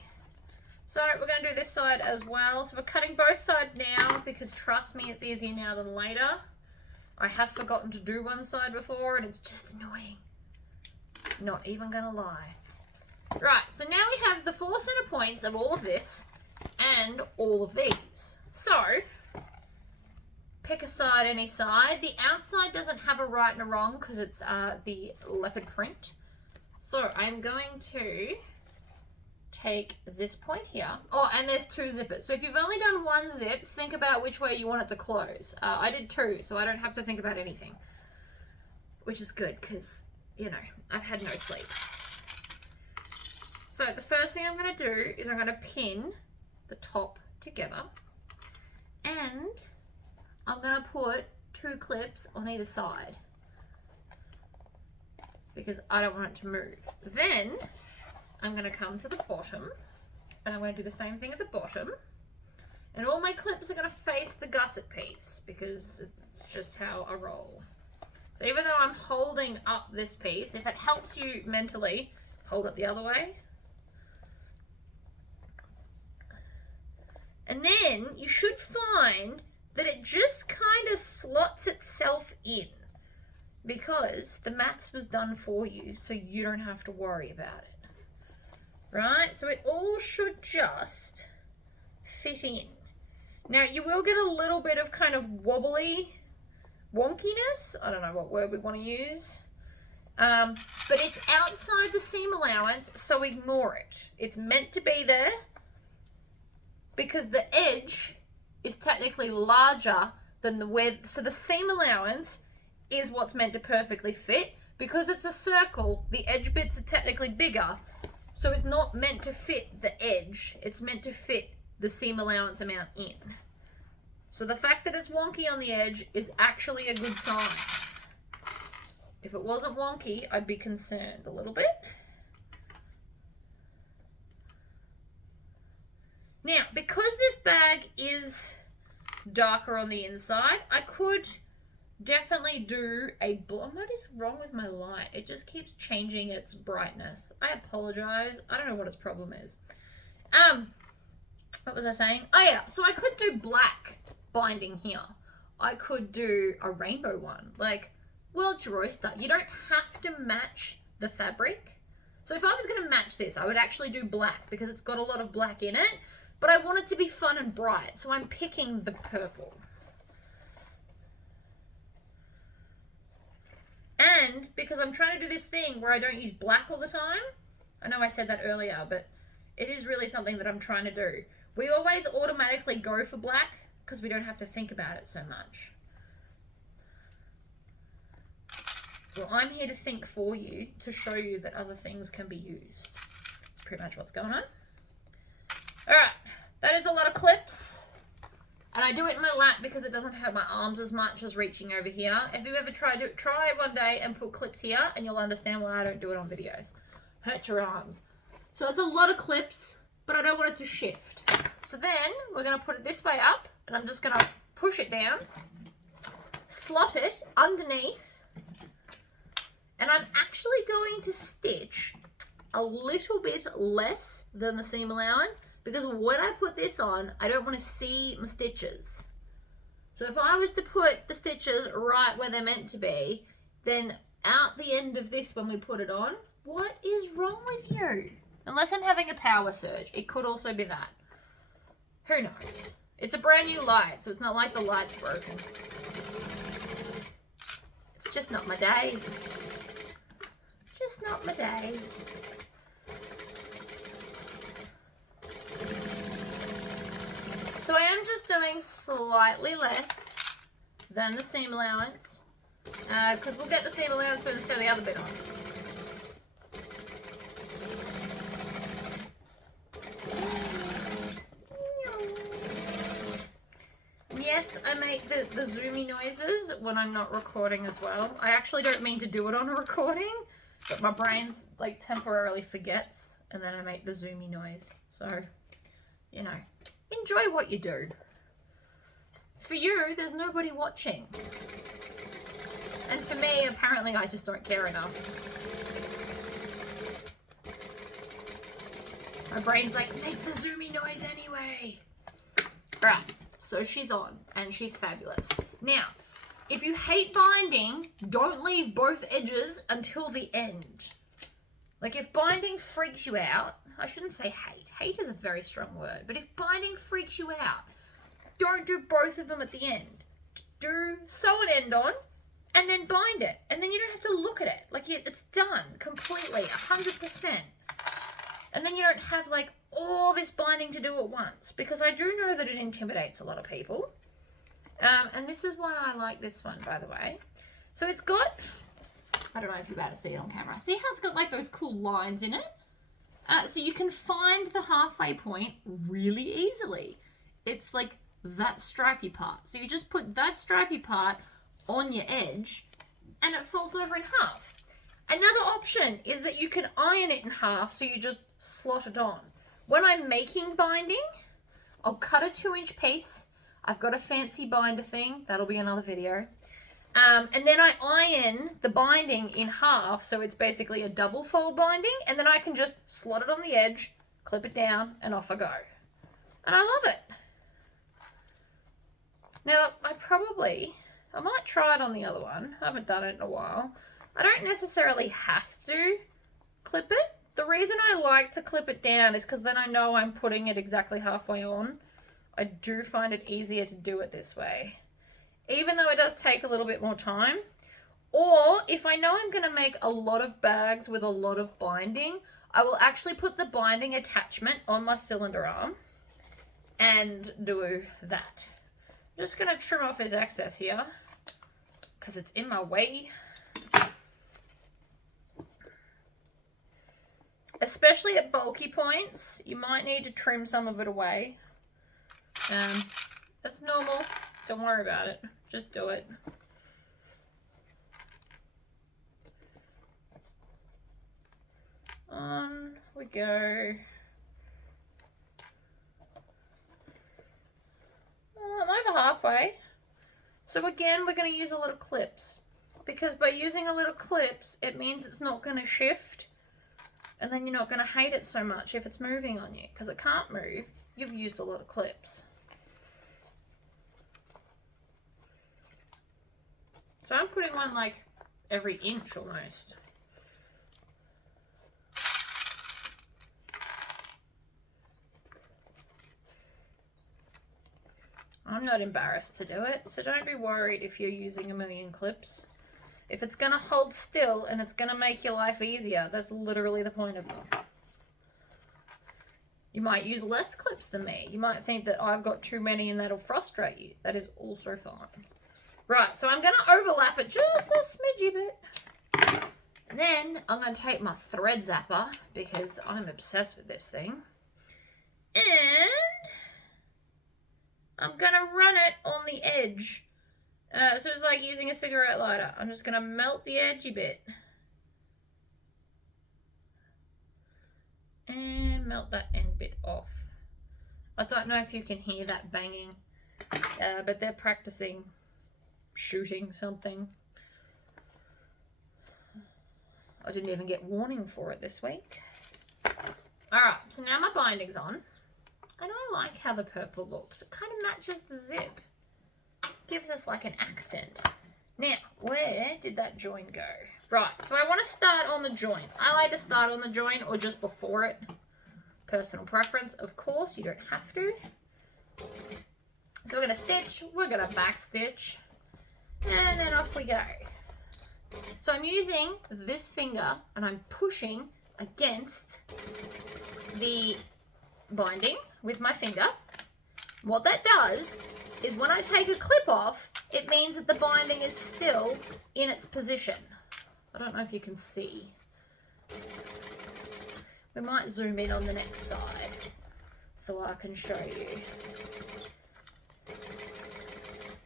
So we're going to do this side as well. So we're cutting both sides now because trust me, it's easier now than later. I have forgotten to do one side before and it's just annoying. Not even going to lie. Right, so now we have the 4 center points of all of this and all of these. So pick a side, any side. The outside doesn't have a right and a wrong because it's the leopard print. So I'm going to take this point here. Oh, and there's 2 zippers. So if you've only done 1 zip, think about which way you want it to close. I did 2, so I don't have to think about anything. Which is good, because, you know, I've had no sleep. So the first thing I'm going to do is I'm going to pin the top together. And I'm going to put 2 clips on either side. Because I don't want it to move. Then I'm going to come to the bottom and I'm going to do the same thing at the bottom And all my clips are going to face the gusset piece because it's just how I roll. So even though I'm holding up this piece, if it helps you mentally, hold it the other way. And then you should find that it just kind of slots itself in because the maths was done for you, so you don't have to worry about it. Right? So it all should just fit in. Now you will get a little bit of kind of wobbly wonkiness. I don't know what word we want to use. But it's outside the seam allowance, so ignore it. It's meant to be there because the edge is technically larger than the width. So the seam allowance is what's meant to perfectly fit. Because it's a circle, the edge bits are technically bigger. So it's not meant to fit the edge. It's meant to fit the seam allowance amount in. So the fact that it's wonky on the edge is actually a good sign. If it wasn't wonky, I'd be concerned a little bit. Now, because this bag is darker on the inside, I could definitely do a what is wrong with my light? It just keeps changing its brightness. I apologize. I don't know what its problem is. What was I saying? Oh yeah, so I could do black binding here. I could do a rainbow one, like World Your Oyster. You don't have to match the fabric. So if I was going to match this, I would actually do black because it's got a lot of black in it, but I want it to be fun and bright, so I'm picking the purple. And because I'm trying to do this thing where I don't use black all the time, I know I said that earlier, but it is really something that I'm trying to do. We always automatically go for black because we don't have to think about it so much. Well, I'm here to think for you, to show you that other things can be used. That's pretty much what's going on. Alright, that is a lot of clips. And I do it in my lap because it doesn't hurt my arms as much as reaching over here. If you ever try it one day and put clips here, and you'll understand why I don't do it on videos. Hurt your arms. So it's a lot of clips, but I don't want it to shift. So then we're going to put it this way up, and I'm just going to push it down, slot it underneath, and I'm actually going to stitch a little bit less than the seam allowance because when I put this on, I don't want to see my stitches. So if I was to put the stitches right where they're meant to be, then out the end of this when we put it on, what is wrong with you? Unless I'm having a power surge. It could also be that. Who knows? It's a brand new light, so it's not like the light's broken. It's just not my day. Just not my day. So I am just doing slightly less than the seam allowance, because we'll get the seam allowance when we sew the other bit on. Yes, I make the zoomy noises when I'm not recording as well. I actually don't mean to do it on a recording, but my brain's like temporarily forgets, and then I make the zoomy noise. So, you know, enjoy what you do. For you, there's nobody watching. And for me, apparently I just don't care enough. My brain's like, make the zoomy noise anyway. Right. So she's on, and she's fabulous. Now, if you hate binding, don't leave both edges until the end. Like, if binding freaks you out, I shouldn't say hate. Hate is a very strong word. But if binding freaks you out, don't do both of them at the end. Do sew an end on, and then bind it. And then you don't have to look at it. Like, it's done completely, 100%. And then you don't have, like, all this binding to do at once, because I do know that it intimidates a lot of people. And this is why I like this one, by the way. So it's got, I don't know if you're about to see it on camera. See how it's got like those cool lines in it? So you can find the halfway point really easily. It's like that stripy part. So you just put that stripy part on your edge and it folds over in half. Another option is that you can iron it in half, so you just slot it on. When I'm making binding, I'll cut a 2-inch piece. I've got a fancy binder thing. That'll be another video. And then I iron the binding in half, so it's basically a double fold binding, and then I can just slot it on the edge, clip it down, and off I go. And I love it. Now, I might try it on the other one. I haven't done it in a while. I don't necessarily have to clip it. The reason I like to clip it down is because then I know I'm putting it exactly halfway on. I do find it easier to do it this way, even though it does take a little bit more time. Or if I know I'm going to make a lot of bags with a lot of binding, I will actually put the binding attachment on my cylinder arm and do that. I'm just going to trim off this excess here because it's in my way. Especially at bulky points, you might need to trim some of it away. That's normal. Don't worry about it. Just do it. On we go. I'm over halfway. So again, we're going to use a little clips. Because by using a little clips, it means it's not going to shift. And then you're not going to hate it so much if it's moving on you. Because it can't move. You've used a lot of clips. So I'm putting one like every inch almost. I'm not embarrassed to do it, so don't be worried if you're using a million clips. If it's going to hold still and it's going to make your life easier, that's literally the point of them. You might use less clips than me. You might think that I've got too many and that'll frustrate you. That is also fine. Right, so I'm going to overlap it just a smidgy bit. And then I'm going to take my thread zapper, because I'm obsessed with this thing. And I'm going to run it on the edge. So it's like using a cigarette lighter. I'm just going to melt the edgy bit. And melt that end bit off. I don't know if you can hear that banging, but they're practicing shooting something. I didn't even get warning for it this week. Alright, so now my binding's on. And I like how the purple looks. It kind of matches the zip. Gives us like an accent. Now, where did that join go? Right, so I want to start on the joint. I like to start on the joint or just before it. Personal preference, of course, you don't have to. So we're going to stitch, we're going to back stitch, and then off we go. So I'm using this finger and I'm pushing against the binding with my finger. What that does is when I take a clip off, it means that the binding is still in its position. I don't know if you can see. We might zoom in on the next side so I can show you.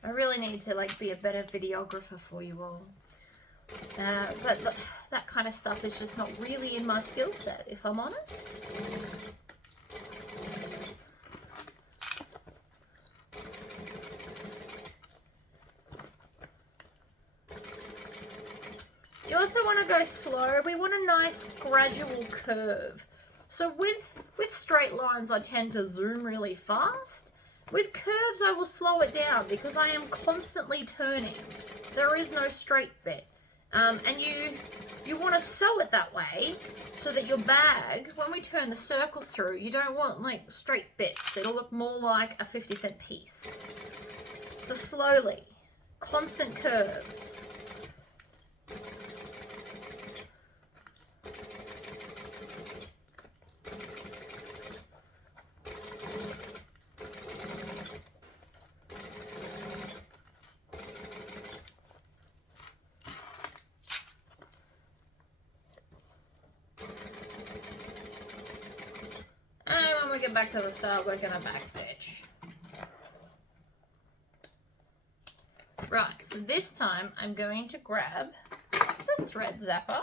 I really need to like be a better videographer for you all. But that kind of stuff is just not really in my skill set, if I'm honest. You also want to go slow. We want a nice gradual curve. So with straight lines, I tend to zoom really fast. With curves, I will slow it down because I am constantly turning. There is no straight bit. And you want to sew it that way so that your bag, when we turn the circle through, you don't want like straight bits. It'll look more like a 50-cent piece. So slowly, constant curves. Get back to the start, we're gonna backstitch. Right, so this time I'm going to grab the thread zapper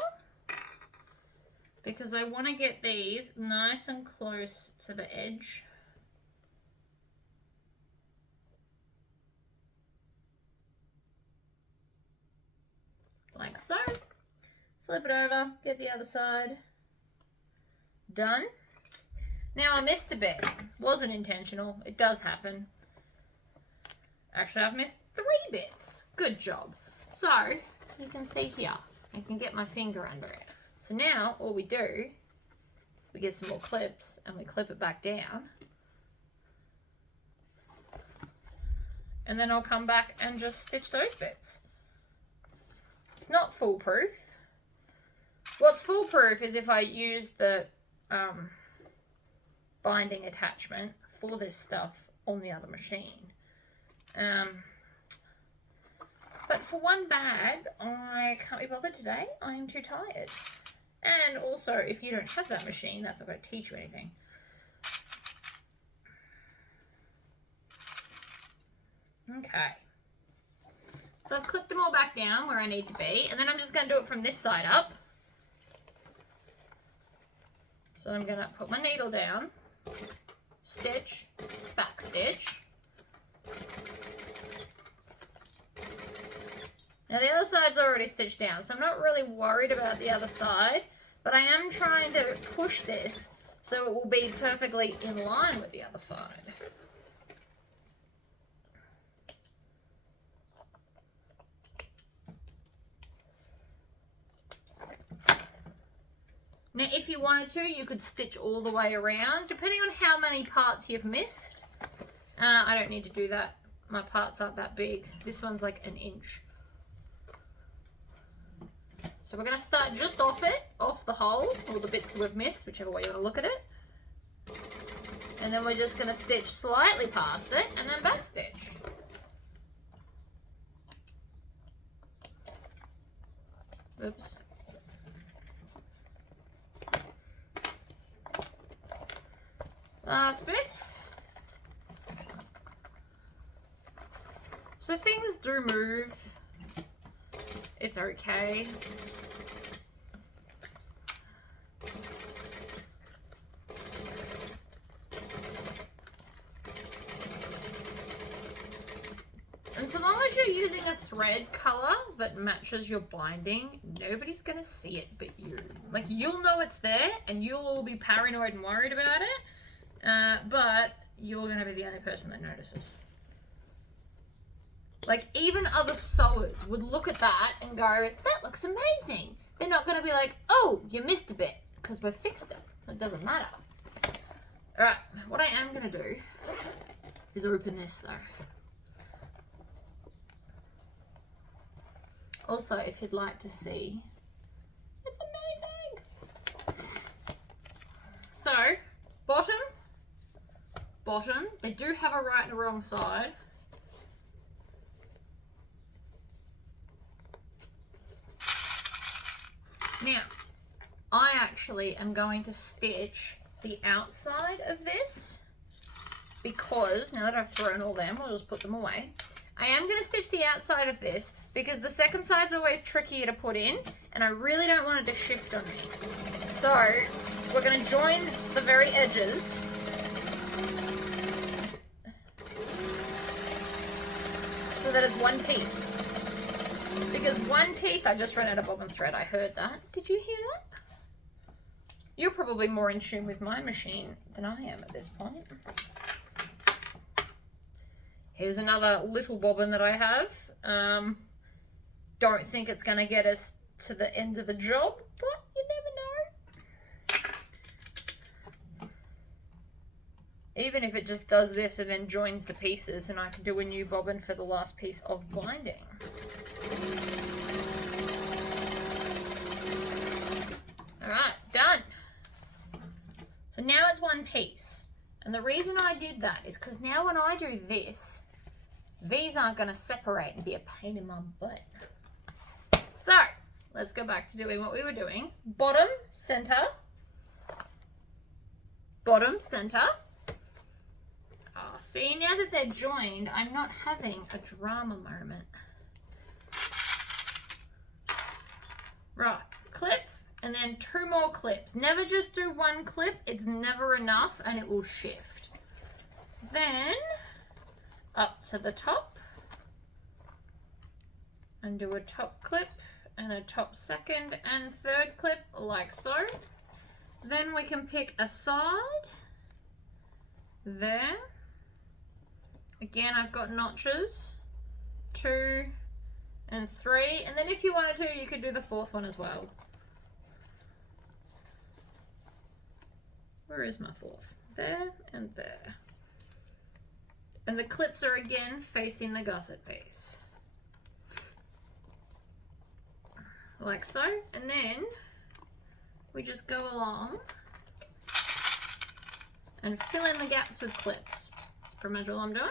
because I want to get these nice and close to the edge. like so. Flip it over, get the other side. Done. Now I missed a bit. Wasn't intentional. It does happen. Actually, I've missed 3 bits. Good job. So, you can see here, I can get my finger under it. So now, all we do, we get some more clips and we clip it back down. And then I'll come back and just stitch those bits. It's not foolproof. What's foolproof is if I use the binding attachment for this stuff on the other machine. But for one bag, I can't be bothered today. I am too tired. And also, if you don't have that machine, that's not going to teach you anything. Okay. So I've clipped them all back down where I need to be, and then I'm just going to do it from this side up. So I'm going to put my needle down, stitch, back stitch. Now the other side's already stitched down, so I'm not really worried about the other side, but I am trying to push this so it will be perfectly in line with the other side. Now if you wanted to, you could stitch all the way around, depending on how many parts you've missed. I don't need to do that. My parts aren't that big. This one's like 1 inch. So we're going to start just off it, off the hole, or the bits we've missed, whichever way you want to look at it. And then we're just going to stitch slightly past it, and then back stitch. Oops. Last bit. So things do move. It's okay. And so long as you're using a thread color that matches your binding, nobody's going to see it but you. Like, you'll know it's there and you'll all be paranoid and worried about it, but you're going to be the only person that notices. Like, even other sewers would look at that and go, that looks amazing. They're not going to be like, oh, you missed a bit, because we've fixed it. It doesn't matter. Alright, what I am going to do is open this, though. Also, if you'd like to see, it's amazing. So, bottom, they do have a right and a wrong side. Now, I actually am going to stitch the outside of this because, now that I've thrown all them, I'll just put them away. I am going to stitch the outside of this because the second side's always trickier to put in and I really don't want it to shift on me. So, we're going to join the very edges. So that it's one piece. Because one piece, I just ran out of bobbin thread, I heard that. Did you hear that? You're probably more in tune with my machine than I am at this point. Here's another little bobbin that I have. Don't think it's going to get us to the end of the job, but you never know. Even if it just does this and then joins the pieces, and I can do a new bobbin for the last piece of binding. Alright, done. So now it's one piece. And the reason I did that is because now when I do this, these aren't going to separate and be a pain in my butt. So, let's go back to doing what we were doing. Bottom, center. Bottom, center. Oh, see, now that they're joined, I'm not having a drama moment. Right, clip, and then 2 more clips. Never just do 1 clip, it's never enough and it will shift. Then, up to the top, and do a top clip and a top second and third clip like so. Then we can pick a side there. Again, I've got notches, 2 and 3, and then if you wanted to, you could do the fourth one as well. Where is my fourth? There and there. And the clips are again facing the gusset piece. Like so, and then we just go along and fill in the gaps with clips. That's pretty much all I'm doing.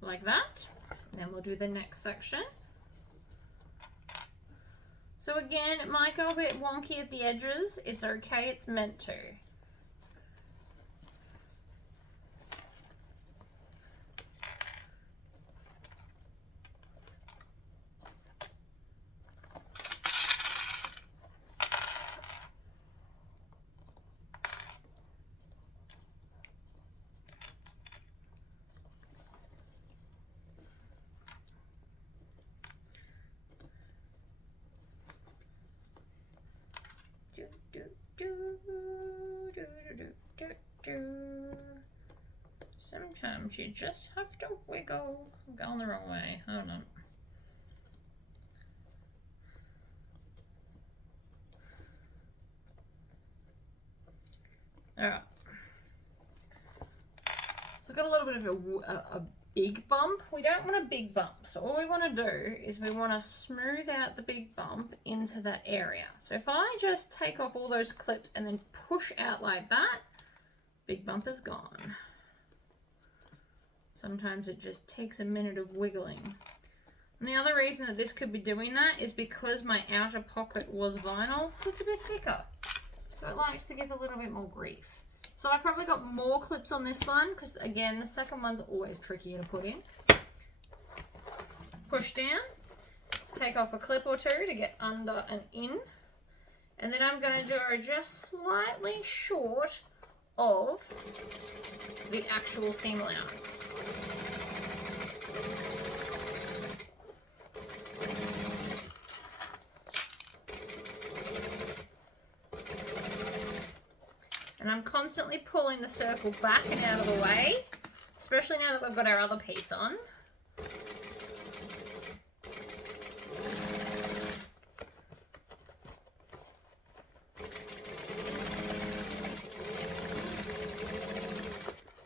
Like that. And then we'll do the next section. So again, it might go a bit wonky at the edges. It's okay, it's meant to. Sometimes you just have to wiggle. I'm going the wrong way. I don't know. Alright. So I've got a little bit of a big bump. We don't want a big bump. So all we want to do is we want to smooth out the big bump into that area. So if I just take off all those clips and then push out like that, big bump is gone. Sometimes it just takes a minute of wiggling. And the other reason that this could be doing that is because my outer pocket was vinyl, so it's a bit thicker. So it likes to give a little bit more grief. So I've probably got more clips on this one because again, the second one's always trickier to put in. Push down, take off a clip or two to get under and in. And then I'm going to go just slightly short of the actual seam allowance. And I'm constantly pulling the circle back and out of the way, especially now that we've got our other piece on.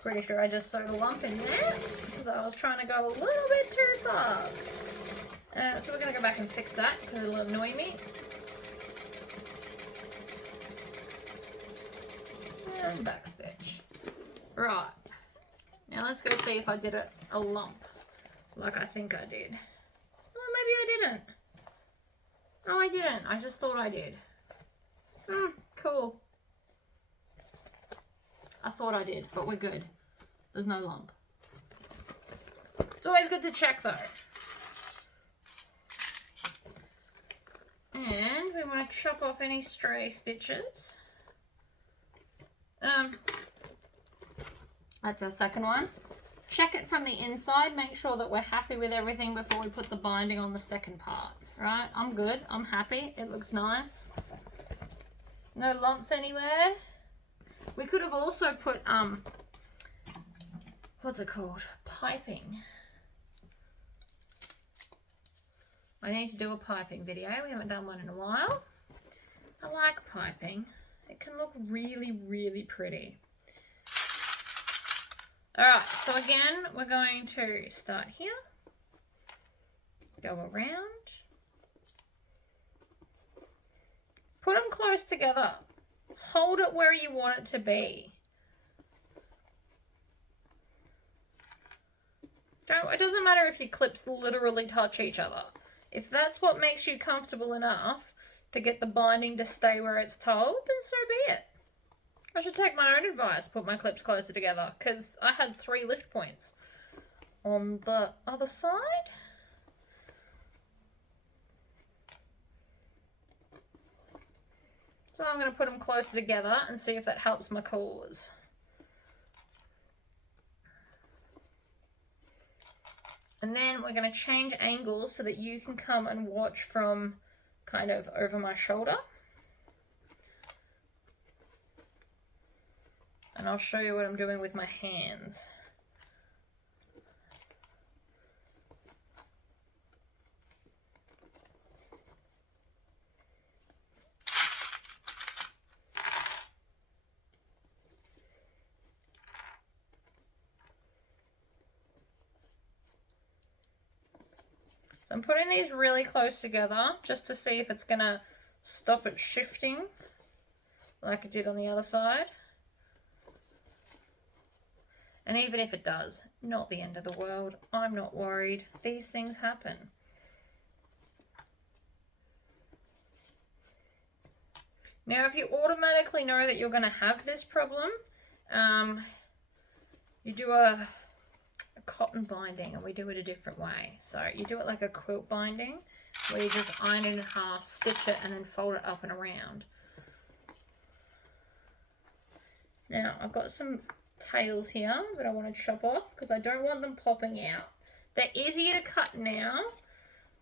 Pretty sure I just sewed a lump in there because I was trying to go a little bit too fast. So we're going to go back and fix that because it'll annoy me. And back stitch. Right. Now let's go see if I did a lump like I think I did. Well, maybe I didn't. No, I didn't. I just thought I did. Cool. I thought I did, but we're good. There's no lump. It's always good to check though. And we want to chop off any stray stitches. That's our second one. Check it from the inside. Make sure that we're happy with everything before we put the binding on the second part. Right? I'm good. I'm happy. It looks nice. No lumps anywhere. We could have also put, what's it called? Piping. I need to do a piping video. We haven't done one in a while. I like piping. It can look really, really pretty. Alright, so again, we're going to start here. Go around. Put them close together. Hold it where you want it to be. It doesn't matter if your clips literally touch each other. If that's what makes you comfortable enough to get the binding to stay where it's told, then so be it. I should take my own advice, put my clips closer together, because I had 3 lift points on the other side. So I'm going to put them closer together and see if that helps my cause. And then we're going to change angles so that you can come and watch from kind of over my shoulder. And I'll show you what I'm doing with my hands. So I'm putting these really close together just to see if it's going to stop it shifting like it did on the other side. And even if it does, not the end of the world. I'm not worried. These things happen. Now, if you automatically know that you're going to have this problem, you do a cotton binding, and we do it a different way. So you do it like a quilt binding, where you just iron it in half, stitch it, and then fold it up and around. Now, I've got some tails here that I want to chop off because I don't want them popping out. They're easier to cut now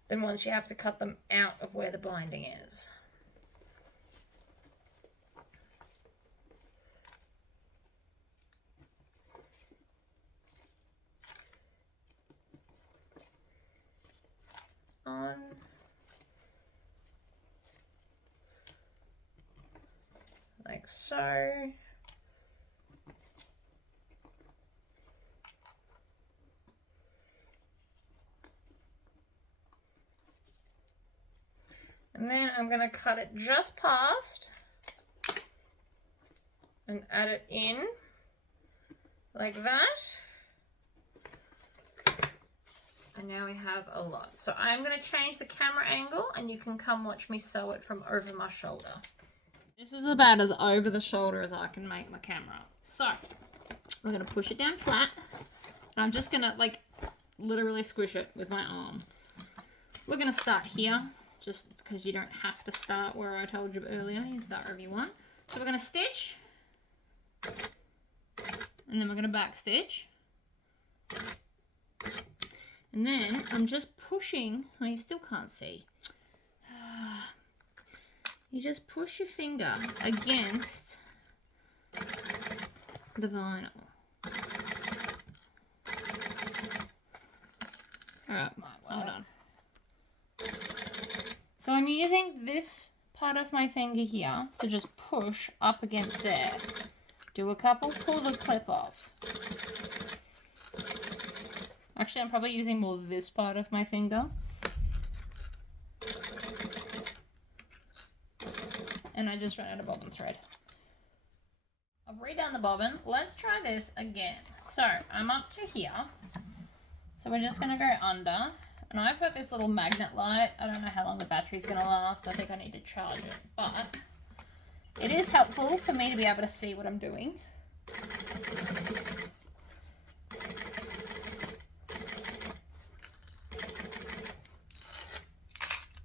than once you have to cut them out of where the binding is. On. Like so. And then I'm going to cut it just past and add it in like that. And now we have a lot. So I'm going to change the camera angle and you can come watch me sew it from over my shoulder. This is about as over the shoulder as I can make my camera. So I'm going to push it down flat. And I'm just going to like literally squish it with my arm. We're going to start here. Just because you don't have to start where I told you earlier. You can start wherever you want. So we're going to stitch. And then we're going to back stitch. And then I'm just pushing. Oh, you still can't see. You just push your finger against the vinyl. Alright, hold on. So I'm using this part of my finger here to just push up against there. Do a couple, pull the clip off. Actually, I'm probably using more this part of my finger. And I just ran out of bobbin thread. I've redone the bobbin. Let's try this again. So I'm up to here. So we're just going to go under. And I've got this little magnet light. I don't know how long the battery's going to last. I think I need to charge it. But it is helpful for me to be able to see what I'm doing.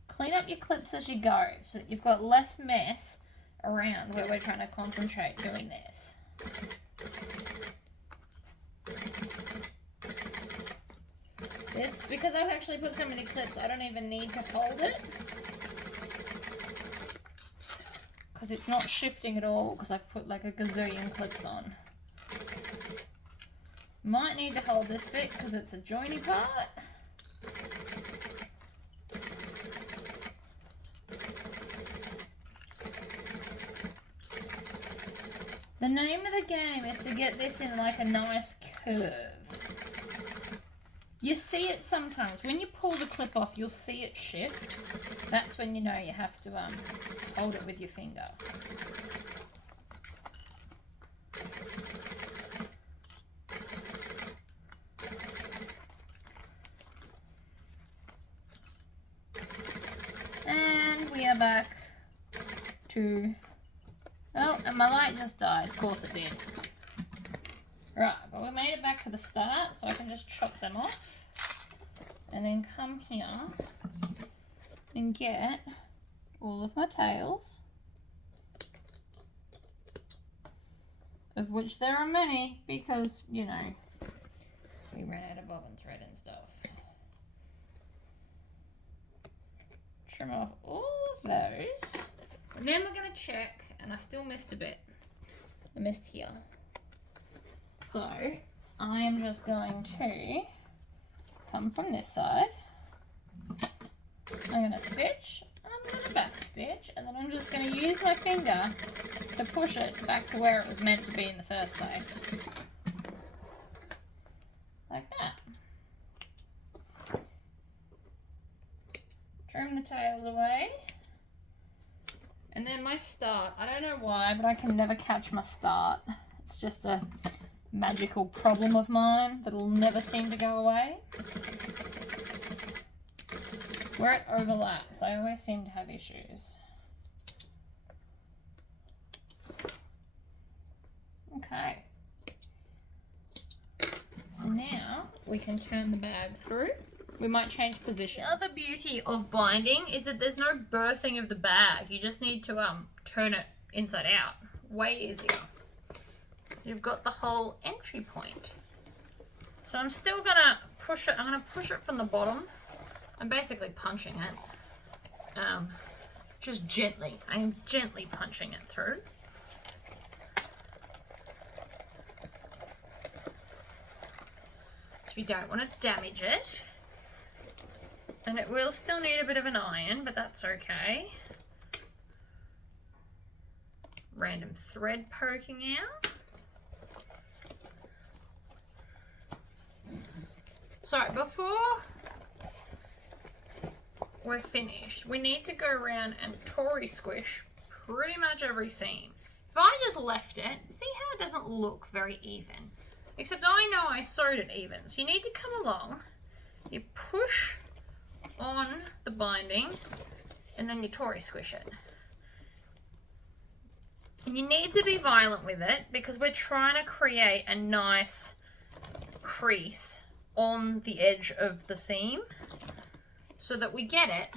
Clean up your clips as you go so that you've got less mess around where we're trying to concentrate doing this. This, because I've actually put so many clips, I don't even need to hold it. Because it's not shifting at all because I've put like a gazillion clips on. Might need to hold this bit because it's a joiny part. The name of the game is to get this in like a nice curve. You see it sometimes. When you pull the clip off, you'll see it shift. That's when you know you have to hold it with your finger. And we are back to... Oh, and my light just died. Of course it did. Right, but we made it back to the start, so I can just chop them off. And then come here and get all of my tails, of which there are many because, you know, we ran out of bobbin thread and stuff. trim off all of those. And then we're going to check, and I still missed a bit. I missed here. So I am just going to come from this side. I'm going to stitch, I'm going to back stitch, and then I'm just going to use my finger to push it back to where it was meant to be in the first place. Like that. Trim the tails away. And then my start, I don't know why, but I can never catch my start. It's just a magical problem of mine that'll never seem to go away. Where it overlaps, I always seem to have issues. Okay. So now we can turn the bag through. We might change position. The other beauty of binding is that there's no birthing of the bag. You just need to turn it inside out. Way easier. You've got the whole entry point. So I'm still gonna push it. I'm gonna push it from the bottom. I'm basically punching it. Just gently. I am gently punching it through. So we don't want to damage it. And it will still need a bit of an iron, but that's okay. Random thread poking out. So before we're finished, we need to go around and Tory squish pretty much every seam. If I just left it, see how it doesn't look very even? Except I know I sewed it even. So you need to come along, you push on the binding, and then you Tory squish it. And you need to be violent with it because we're trying to create a nice crease on the edge of the seam so that we get it,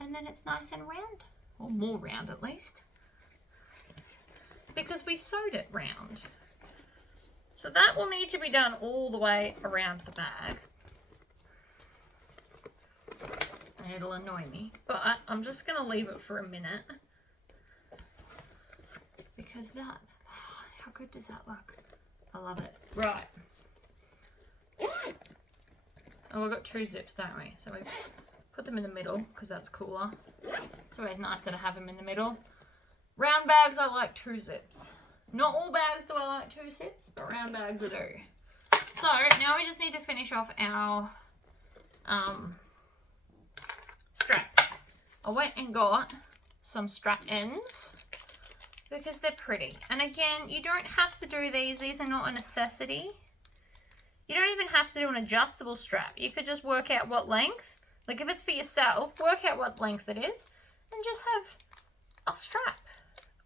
and then it's nice and round, or more round at least, because we sewed it round. So that will need to be done all the way around the bag. And it'll annoy me, but I'm just going to leave it for a minute because that, how good does that look? I love it. Right. Oh, we've got two zips, don't we? So we put them in the middle because that's cooler. It's always nicer to have them in the middle. Round bags, I like two zips. Not all bags do I like two zips, but round bags I do. So now we just need to finish off our strap. I went and got some strap ends because they're pretty. And again, you don't have to do these. These are not a necessity. You don't even have to do an adjustable strap. You could just work out what length. Like if it's for yourself, work out what length it is and just have a strap.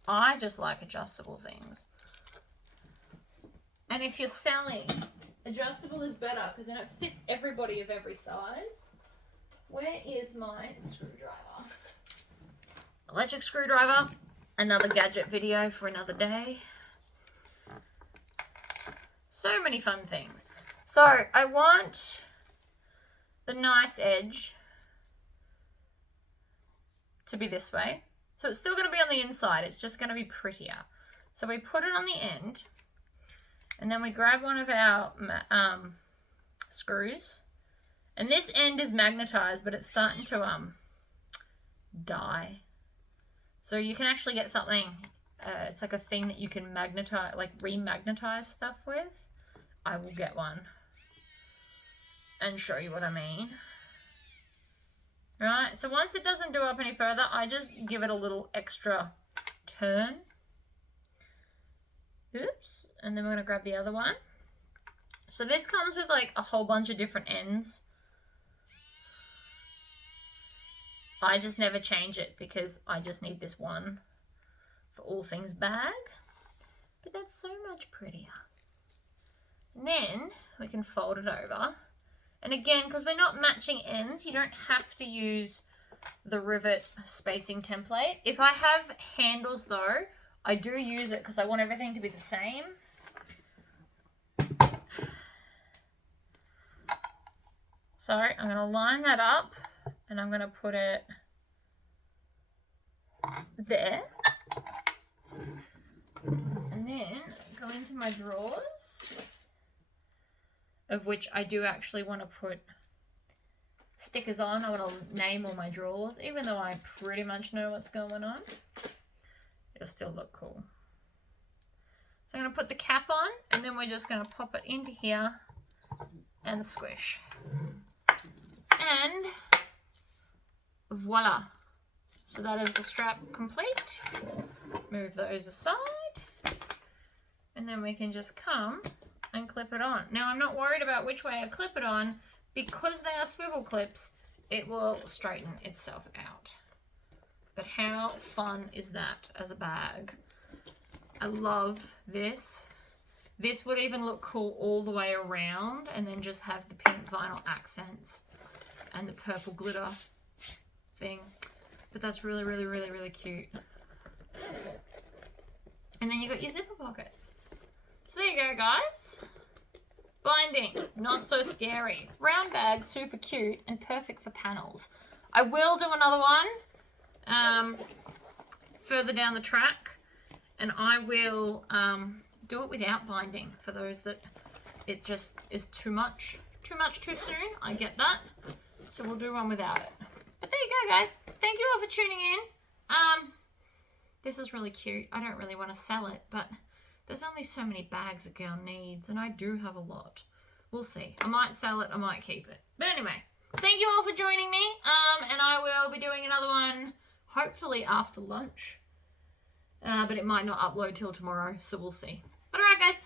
I just like adjustable things. And if you're selling, adjustable is better because then it fits everybody of every size. Where is my screwdriver? Electric screwdriver. Another gadget video for another day. So many fun things. So I want the nice edge to be this way. So it's still going to be on the inside. It's just going to be prettier. So we put it on the end. And then we grab one of our screws. And this end is magnetized, but it's starting to die. So you can actually get something, it's like a thing that you can magnetize, like remagnetize stuff with. I will get one and show you what I mean. Right, so once it doesn't do up any further, I just give it a little extra turn. Oops, and then we're gonna grab the other one. So this comes with like a whole bunch of different ends. I just never change it because I just need this one for all things bag. But that's so much prettier. And then we can fold it over. And again, because we're not matching ends, you don't have to use the Rivet Spacing template. If I have handles though, I do use it because I want everything to be the same. So I'm going to line that up and I'm going to put it there. And then go into my drawers, of which I do actually want to put stickers on. I want to name all my drawers, even though I pretty much know what's going on. It'll still look cool. So I'm going to put the cap on, and then we're just going to pop it into here and squish. And voila. So that is the strap complete. Move those aside. And then we can just come and clip it on. Now I'm not worried about which way I clip it on, because they are swivel clips, it will straighten itself out. But how fun is that as a bag? I love this. This would even look cool all the way around, and then just have the pink vinyl accents and the purple glitter thing. But that's really, really, really, really cute. And then you got your zipper pocket. So there you go, guys. Binding, not so scary. Round bag, super cute and perfect for panels. I will do another one further down the track, and I will do it without binding for those that it just is too much too soon. I get that. So we'll do one without it. But there you go, guys. Thank you all for tuning in. This is really cute. I don't really want to sell it, but there's only so many bags a girl needs, and I do have a lot. We'll see. I might sell it, I might keep it. But anyway, thank you all for joining me, and I will be doing another one hopefully after lunch. But it might not upload till tomorrow, so we'll see. But alright, guys,